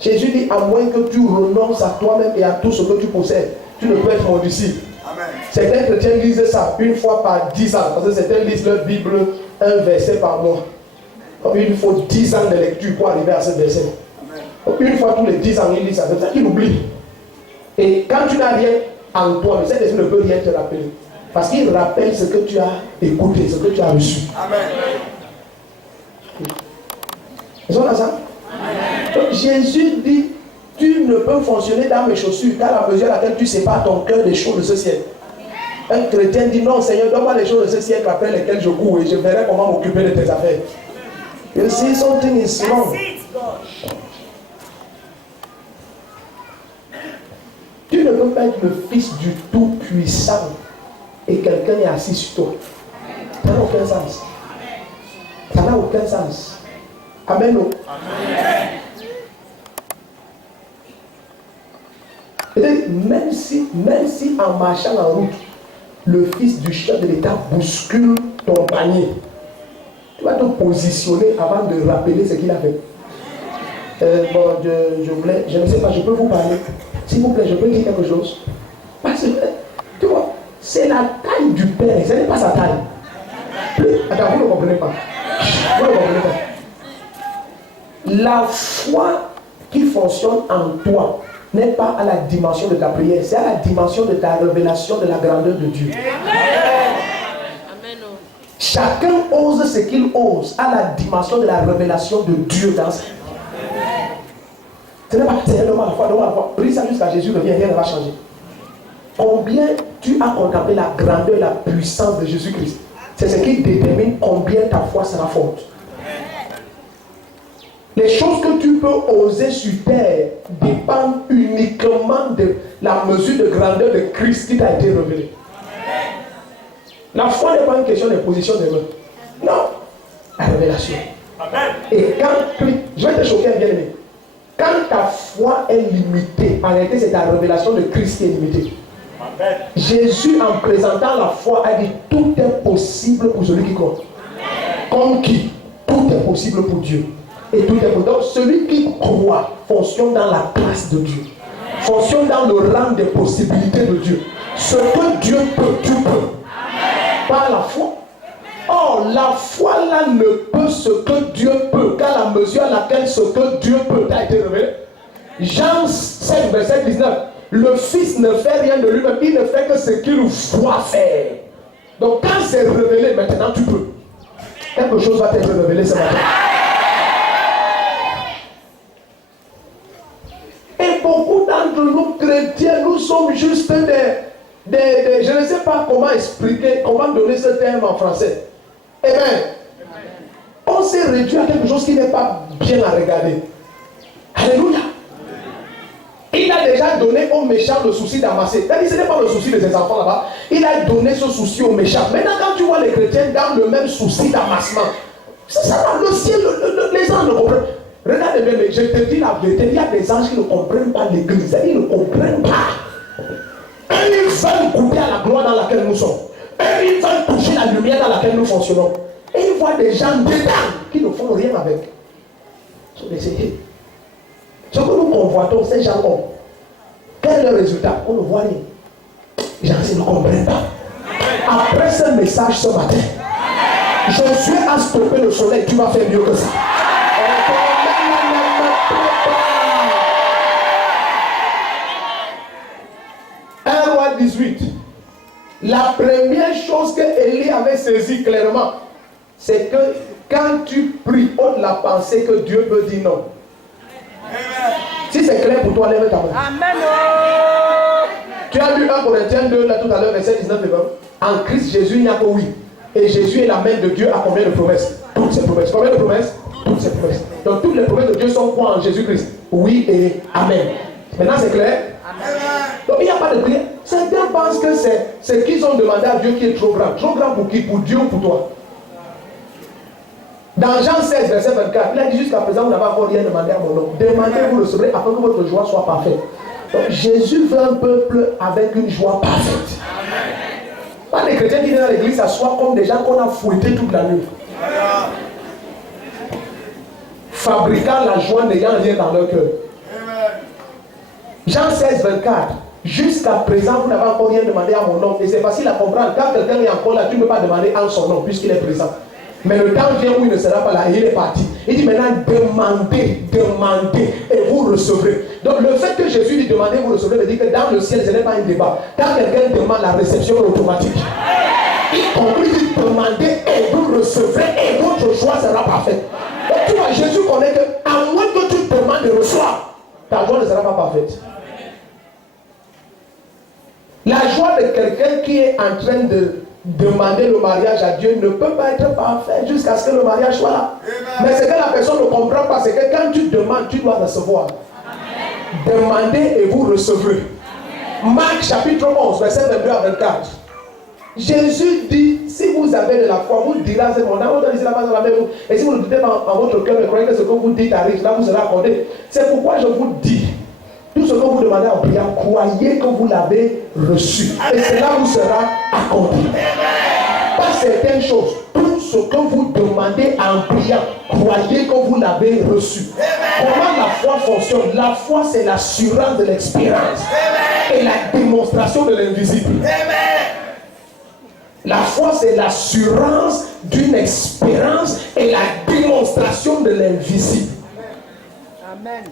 Jésus dit, à moins que tu renonces à toi-même et à tout ce que tu possèdes, tu ne peux être mon disciple. Amen. Certains chrétiens lisent ça une fois par 10 ans, parce que certains lisent leur Bible un verset par mois. Donc, il faut 10 ans de lecture pour arriver à ce verset. Donc, une fois tous les 10 ans, il lit ça, c'est ça qu'il oublie. Et quand tu n'as rien en toi, mais cet esprit ne peut rien te rappeler. Parce qu'il rappelle ce que tu as écouté, ce que tu as reçu. Amen. Ils sont là ça? Donc Jésus dit, tu ne peux fonctionner dans mes chaussures qu'à la mesure à laquelle tu sépares ton cœur des choses de ce siècle. Un chrétien dit, non Seigneur, donne-moi les choses de ce siècle après lesquelles je cours et je verrai comment m'occuper de tes affaires. You see, something is wrong. Tu ne peux pas être le fils du Tout-Puissant et quelqu'un est assis sur toi. Ça n'a aucun sens. Ça n'a aucun sens. Amen. Amen. Et même si en marchant en route, le fils du chef de l'État bouscule ton panier, tu vas te positionner avant de rappeler ce qu'il a fait. Je ne sais pas, je peux vous parler. S'il vous plaît, je peux dire quelque chose. Parce que, tu vois, c'est la taille du Père, ce n'est pas sa taille. Attends, vous ne comprenez pas. Vous ne comprenez pas. La foi qui fonctionne en toi n'est pas à la dimension de ta prière, c'est à la dimension de ta révélation de la grandeur de Dieu. Amen. Chacun ose ce qu'il ose à la dimension de la révélation de Dieu dans sa vie. Ce n'est pas Seigneur, donne-moi la foi. Prie ça jusqu'à Jésus revient, rien ne va changer. Combien tu as contemplé la grandeur et la puissance de Jésus-Christ? C'est ce qui détermine combien ta foi sera forte. Les choses que tu peux oser sur terre dépendent uniquement de la mesure de grandeur de Christ qui t'a été révélé. La foi n'est pas une question d'imposition des mains. Non. La révélation. Amen. Et quand, je vais te choquer, bien aimé. Quand ta foi est limitée, en réalité, c'est ta révélation de Christ qui est limitée. Amen. Jésus, en présentant la foi, a dit tout est possible pour celui qui croit. Comme qui? Tout est possible pour Dieu. Et tout est possible. Donc, celui qui croit fonctionne dans la grâce de Dieu. Fonctionne dans le rang des possibilités de Dieu. Ce que Dieu peut, tu peux. Par la foi. Or, la foi là ne peut ce que Dieu peut, qu'à la mesure à laquelle ce que Dieu peut a été révélé. Jean 7, verset 19. Le Fils ne fait rien de lui-même, il ne fait que ce qu'il voit faire. Donc, quand c'est révélé, maintenant tu peux. Quelque chose va t'être révélé ce matin. Et beaucoup d'entre nous chrétiens, nous sommes juste des je ne sais pas comment expliquer, comment donner ce terme en français. Amen. On s'est réduit à quelque chose qui n'est pas bien à regarder. Alléluia. Il a déjà donné aux méchants le souci d'amasser. Ce n'est pas le souci de ses enfants là-bas. Il a donné ce souci aux méchants. Maintenant, quand tu vois les chrétiens dans le même souci d'amassement, c'est ça, le ciel, les anges ne comprennent. Regarde bien, mais je te dis la vérité, il y a des anges qui ne comprennent pas l'église. Ils ne comprennent pas. Eux, ils veulent goûter à la gloire dans laquelle nous sommes. Eux, ils veulent toucher la lumière dans laquelle nous fonctionnons. Et ils voient des gens dedans qui ne font rien avec. Ils sont décédés. Ce que nous convoitons, ces gens ont. Quel est le résultat? On ne voit rien. Les gens ne comprennent pas. Après ce message ce matin, Josué a stoppé le soleil. Tu vas faire mieux que ça. 1 roi 18. La première chose que Élie avait saisi clairement, c'est que quand tu pries, ôte la pensée que Dieu peut dire non. Si c'est clair pour toi, lève ta main. Amen. Tu as lu 1 Corinthiens 2 là tout à l'heure, verset 19 et 20. En Christ Jésus, il n'y a que oui. Et Jésus est la main de Dieu à combien de promesses? Toutes ces promesses. Combien de promesses? Toutes ces promesses. Donc toutes les promesses de Dieu sont quoi en Jésus-Christ? Oui et Amen. Maintenant c'est clair? Amen. Donc il n'y a pas de prière. Certains pensent que c'est ce qu'ils ont demandé à Dieu qui est trop grand. Trop grand pour qui? Pour Dieu ou pour toi? Dans Jean 16, verset 24, il a dit jusqu'à présent, vous n'avez encore rien demandé à mon nom. Demandez, vous recevrez afin que votre joie soit parfaite. Donc Jésus veut un peuple avec une joie parfaite. Pas des chrétiens qui viennent à l'église s'assoient comme des gens qu'on a fouettés toute la nuit. Fabriquant la joie n'ayant rien dans leur cœur. Jean 16, 24. Jusqu'à présent, vous n'avez encore rien demandé à mon nom. Et c'est facile à comprendre. Quand quelqu'un est encore là, tu ne peux pas demander en son nom puisqu'il est présent. Mais le temps vient où il ne sera pas là et il est parti. Il dit maintenant demandez, demandez et vous recevrez. Donc le fait que Jésus dit demandez, vous recevrez veut dire que dans le ciel ce n'est pas un débat. Quand quelqu'un demande, la réception est automatique. Il compris dit demandez et vous recevrez et votre joie sera parfaite. Donc tu vois, Jésus connaît que à moins que tu demandes et reçois, ta joie ne sera pas parfaite. La joie de quelqu'un qui est en train de demander le mariage à Dieu ne peut pas être parfait jusqu'à ce que le mariage soit là. Amen. Mais ce que la personne ne comprend pas, c'est que quand tu demandes, tu dois recevoir. Amen. Demandez et vous recevrez. Amen. Marc chapitre 11, verset 22 à 24. Jésus dit, si vous avez de la foi, vous direz à ce monde, et si vous ne doutez pas en votre cœur, mais croyez que ce que vous dites arrive, là vous serez accordé. C'est pourquoi je vous dis, tout ce que vous demandez en priant, croyez que vous l'avez reçu. Et cela vous sera accordé. Pas certaines choses. Tout ce que vous demandez en priant, croyez que vous l'avez reçu. Comment la foi fonctionne? La foi, c'est l'assurance de l'expérience et la démonstration de l'invisible. La foi, c'est l'assurance d'une expérience et la démonstration de l'invisible. Amen.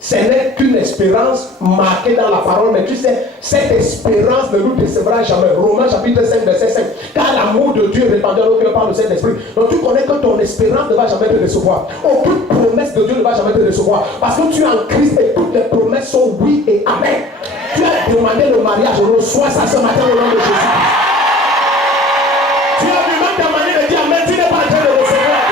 Ce n'est qu'une espérance marquée dans la parole, mais tu sais, cette espérance ne nous décevra jamais. Romains chapitre 5, verset 5. Car l'amour de Dieu est répandu dans nos cœurs par le Saint-Esprit. Donc tu connais que ton espérance ne va jamais te décevoir. Aucune promesse de Dieu ne va jamais te décevoir. Parce que tu es en Christ et toutes les promesses sont oui et amen. Tu as demandé le mariage, reçois ça ce matin au nom de Jésus. Tu as vu même ta manière de dire amen, tu n'es pas en train de recevoir.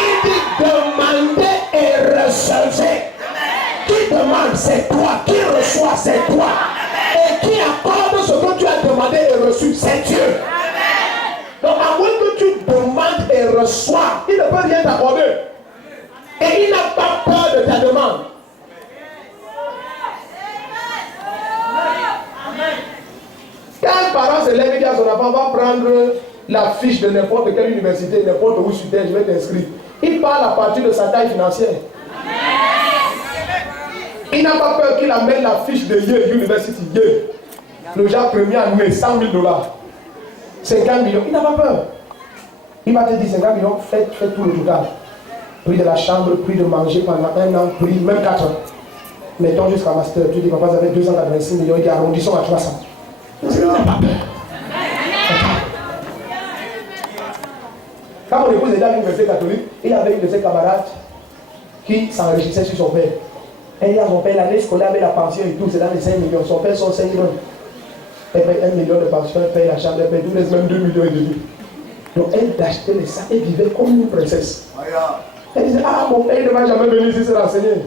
Il dit demandez et recevez. Qui demande demande, c'est toi. Qui reçoit, c'est toi. Et qui accorde ce que tu as demandé et reçu, c'est Dieu. Donc, à moins que tu demandes et reçois, il ne peut rien t'accorder. Et il n'a pas peur de ta demande. Quand un parent se lève et dit à son enfant, va prendre la fiche de n'importe quelle université, n'importe où sur terre, je vais t'inscrire. Il parle à partir de sa taille financière. Il n'a pas peur qu'il amène la fiche de Yale University. Yale. Le genre premier année, $100 000. 50 millions. Il n'a pas peur. Il va te dire 50 millions, fais tout le total. Prix de la chambre, prix de manger pendant 1 an, prix, même 4 ans. Mettons jusqu'à master. Tu dis, papa, vous avez 286 millions, il dit arrondissons à 300. Il n'a pas peur. Quand mon épouse était à l'université catholique, il avait une de ses camarades qui s'enrichissait sur son père. Elle dit à son père, l'année scolaire avec la pension et tout, c'est dans les 5 millions. Son père sont 5 millions. Elle paye 1 million de pension, elle paye la chambre, elle paye tout, laisse même 2 millions et demi. Donc elle achetait les sacs et vivait comme une princesse. Elle disait, ah mon père ne va jamais venir ici se renseigner.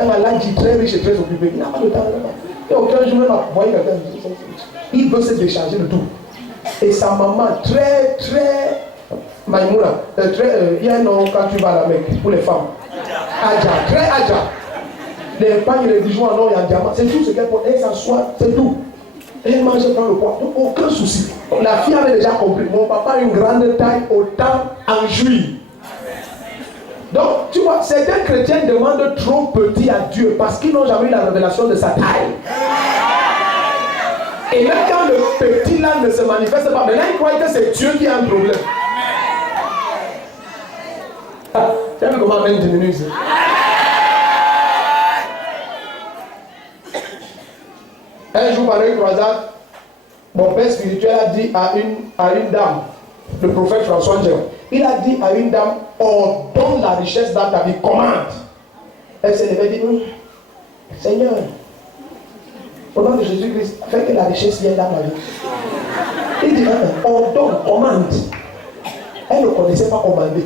Elle m'a dit très riche et très occupé. Il n'a pas de temps là-bas. Et aucun jour même voyé quelqu'un. Il veut se décharger de tout. Et sa maman, très, très Maïmouna, il y a un nom quand tu vas à la Mecque, pour les femmes. Adja, très Adja. Les pagnes, les bijoux en or et en diamant, c'est tout ce qu'elle porte. Elle s'assoit, c'est tout. Elle mange dans le poids, donc aucun souci. La fille avait déjà compris. Mon papa a une grande taille, autant en juillet. Donc, tu vois, certains chrétiens demandent trop petit à Dieu parce qu'ils n'ont jamais eu la révélation de sa taille. Et même quand le petit là ne se manifeste pas, maintenant ils croient que c'est Dieu qui a un problème. Tu as vu comment même diminue ici? Un jour, pendant une croisade, mon père spirituel a dit à une dame, le prophète François Ndjéron, il a dit à une dame, ordonne la richesse dans ta vie, commande. Elle s'est levée et dit, Seigneur, au nom de Jésus-Christ, fais que la richesse vienne dans ma vie. Il dit, ordonne, commande. Elle ne connaissait pas commander.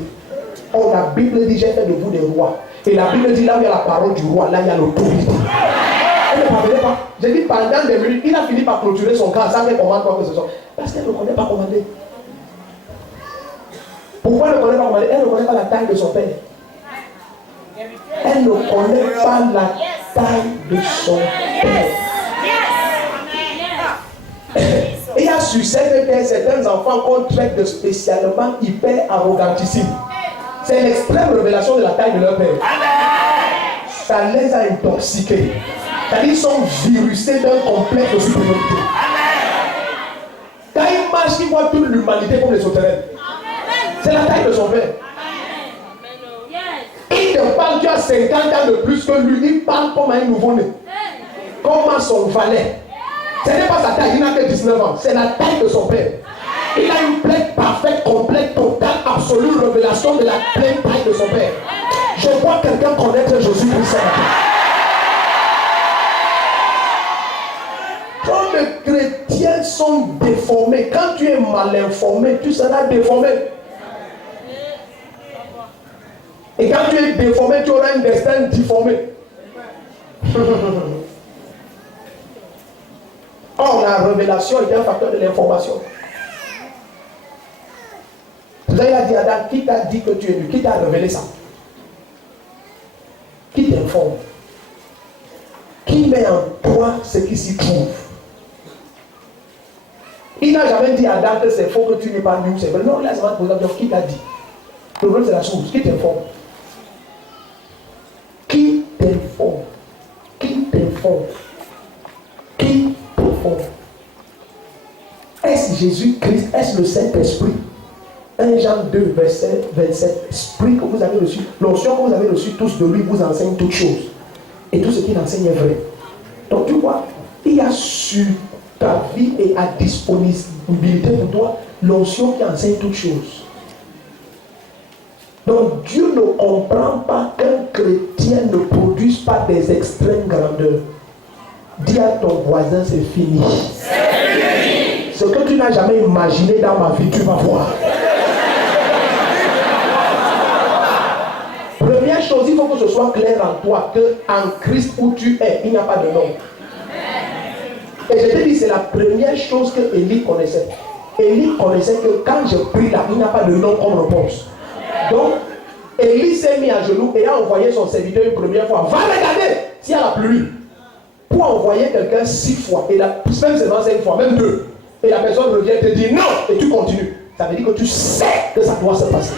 Or, la Bible dit, j'ai fait de vous des rois. Et la Bible dit, là où il y a la parole du roi, là il y a l'autorité. Elle ne parvenait pas. J'ai dit, pendant des minutes, il a fini par clôturer son camp sans qu'elle commande quoi que ce soit. Parce qu'elle ne connaît pas commander. Pourquoi elle ne connaît pas commander? Elle ne connaît pas la taille de son père. Elle ne connaît pas la taille de son père. Il y a sur cette terre certains enfants qu'on traite de spécialement hyper arrogantissime. C'est l'extrême révélation de la taille de leur père. Ça les a intoxiqués. C'est-à-dire qu'ils sont virusés d'un complexe de supériorité. Quand ils marchent, ils voient toute l'humanité comme les sauterelles. C'est la taille de son père. Il te parle, tu as 50 ans de plus que lui. Il parle comme un nouveau-né. Comme son valet. Ce n'est pas sa taille, il n'a que 19 ans. C'est la taille de son père. Il a une pleine, parfaite, complète, totale, absolue révélation de la pleine taille de son père. Je vois quelqu'un connaître Jésus-Christ. Quand les chrétiens sont déformés, quand tu es mal informé, tu seras déformé. Et quand tu es déformé, tu auras un destin déformé. Or, la révélation est un facteur de l'information. Vous avez dit à Adam, qui t'a dit que tu es nu? Qui t'a révélé ça? Qui t'informe? Qui met en toi ce qui s'y trouve? Il n'a jamais dit à Adam que c'est faux, que tu n'es pas nu, c'est vrai. Non, il a seulement posé la question, qui t'a dit? Le problème, c'est la chose. Qui t'informe? Qui t'informe? Qui t'informe? Qui t'informe? Est-ce Jésus-Christ? Est-ce le Saint-Esprit? 1 Jean 2, verset 27. Esprit que vous avez reçu, l'onction que vous avez reçu tous de lui vous enseigne toutes choses. Et tout ce qu'il enseigne est vrai. Donc tu vois, il y a sur ta vie et à disponibilité pour toi l'onction qui enseigne toutes choses. Donc Dieu ne comprend pas qu'un chrétien ne produise pas des extrêmes grandeurs. Dis à ton voisin, c'est fini. Ce que tu n'as jamais imaginé dans ma vie, tu vas voir. Première première chose, il faut que ce soit clair en toi que en Christ où tu es, il n'y a pas de nom. Et je te dis, c'est la première chose que Élie connaissait. Élie connaissait que quand je prie là, il n'y a pas de nom comme réponse. Donc, Élie s'est mis à genoux et a envoyé son serviteur une première fois. Va regarder s'il y a la pluie. Pour envoyer quelqu'un 6 fois, et même seulement 5 fois, même 2. Et la personne revient et te dit non, et tu continues. Ça veut dire que tu sais que ça doit se passer.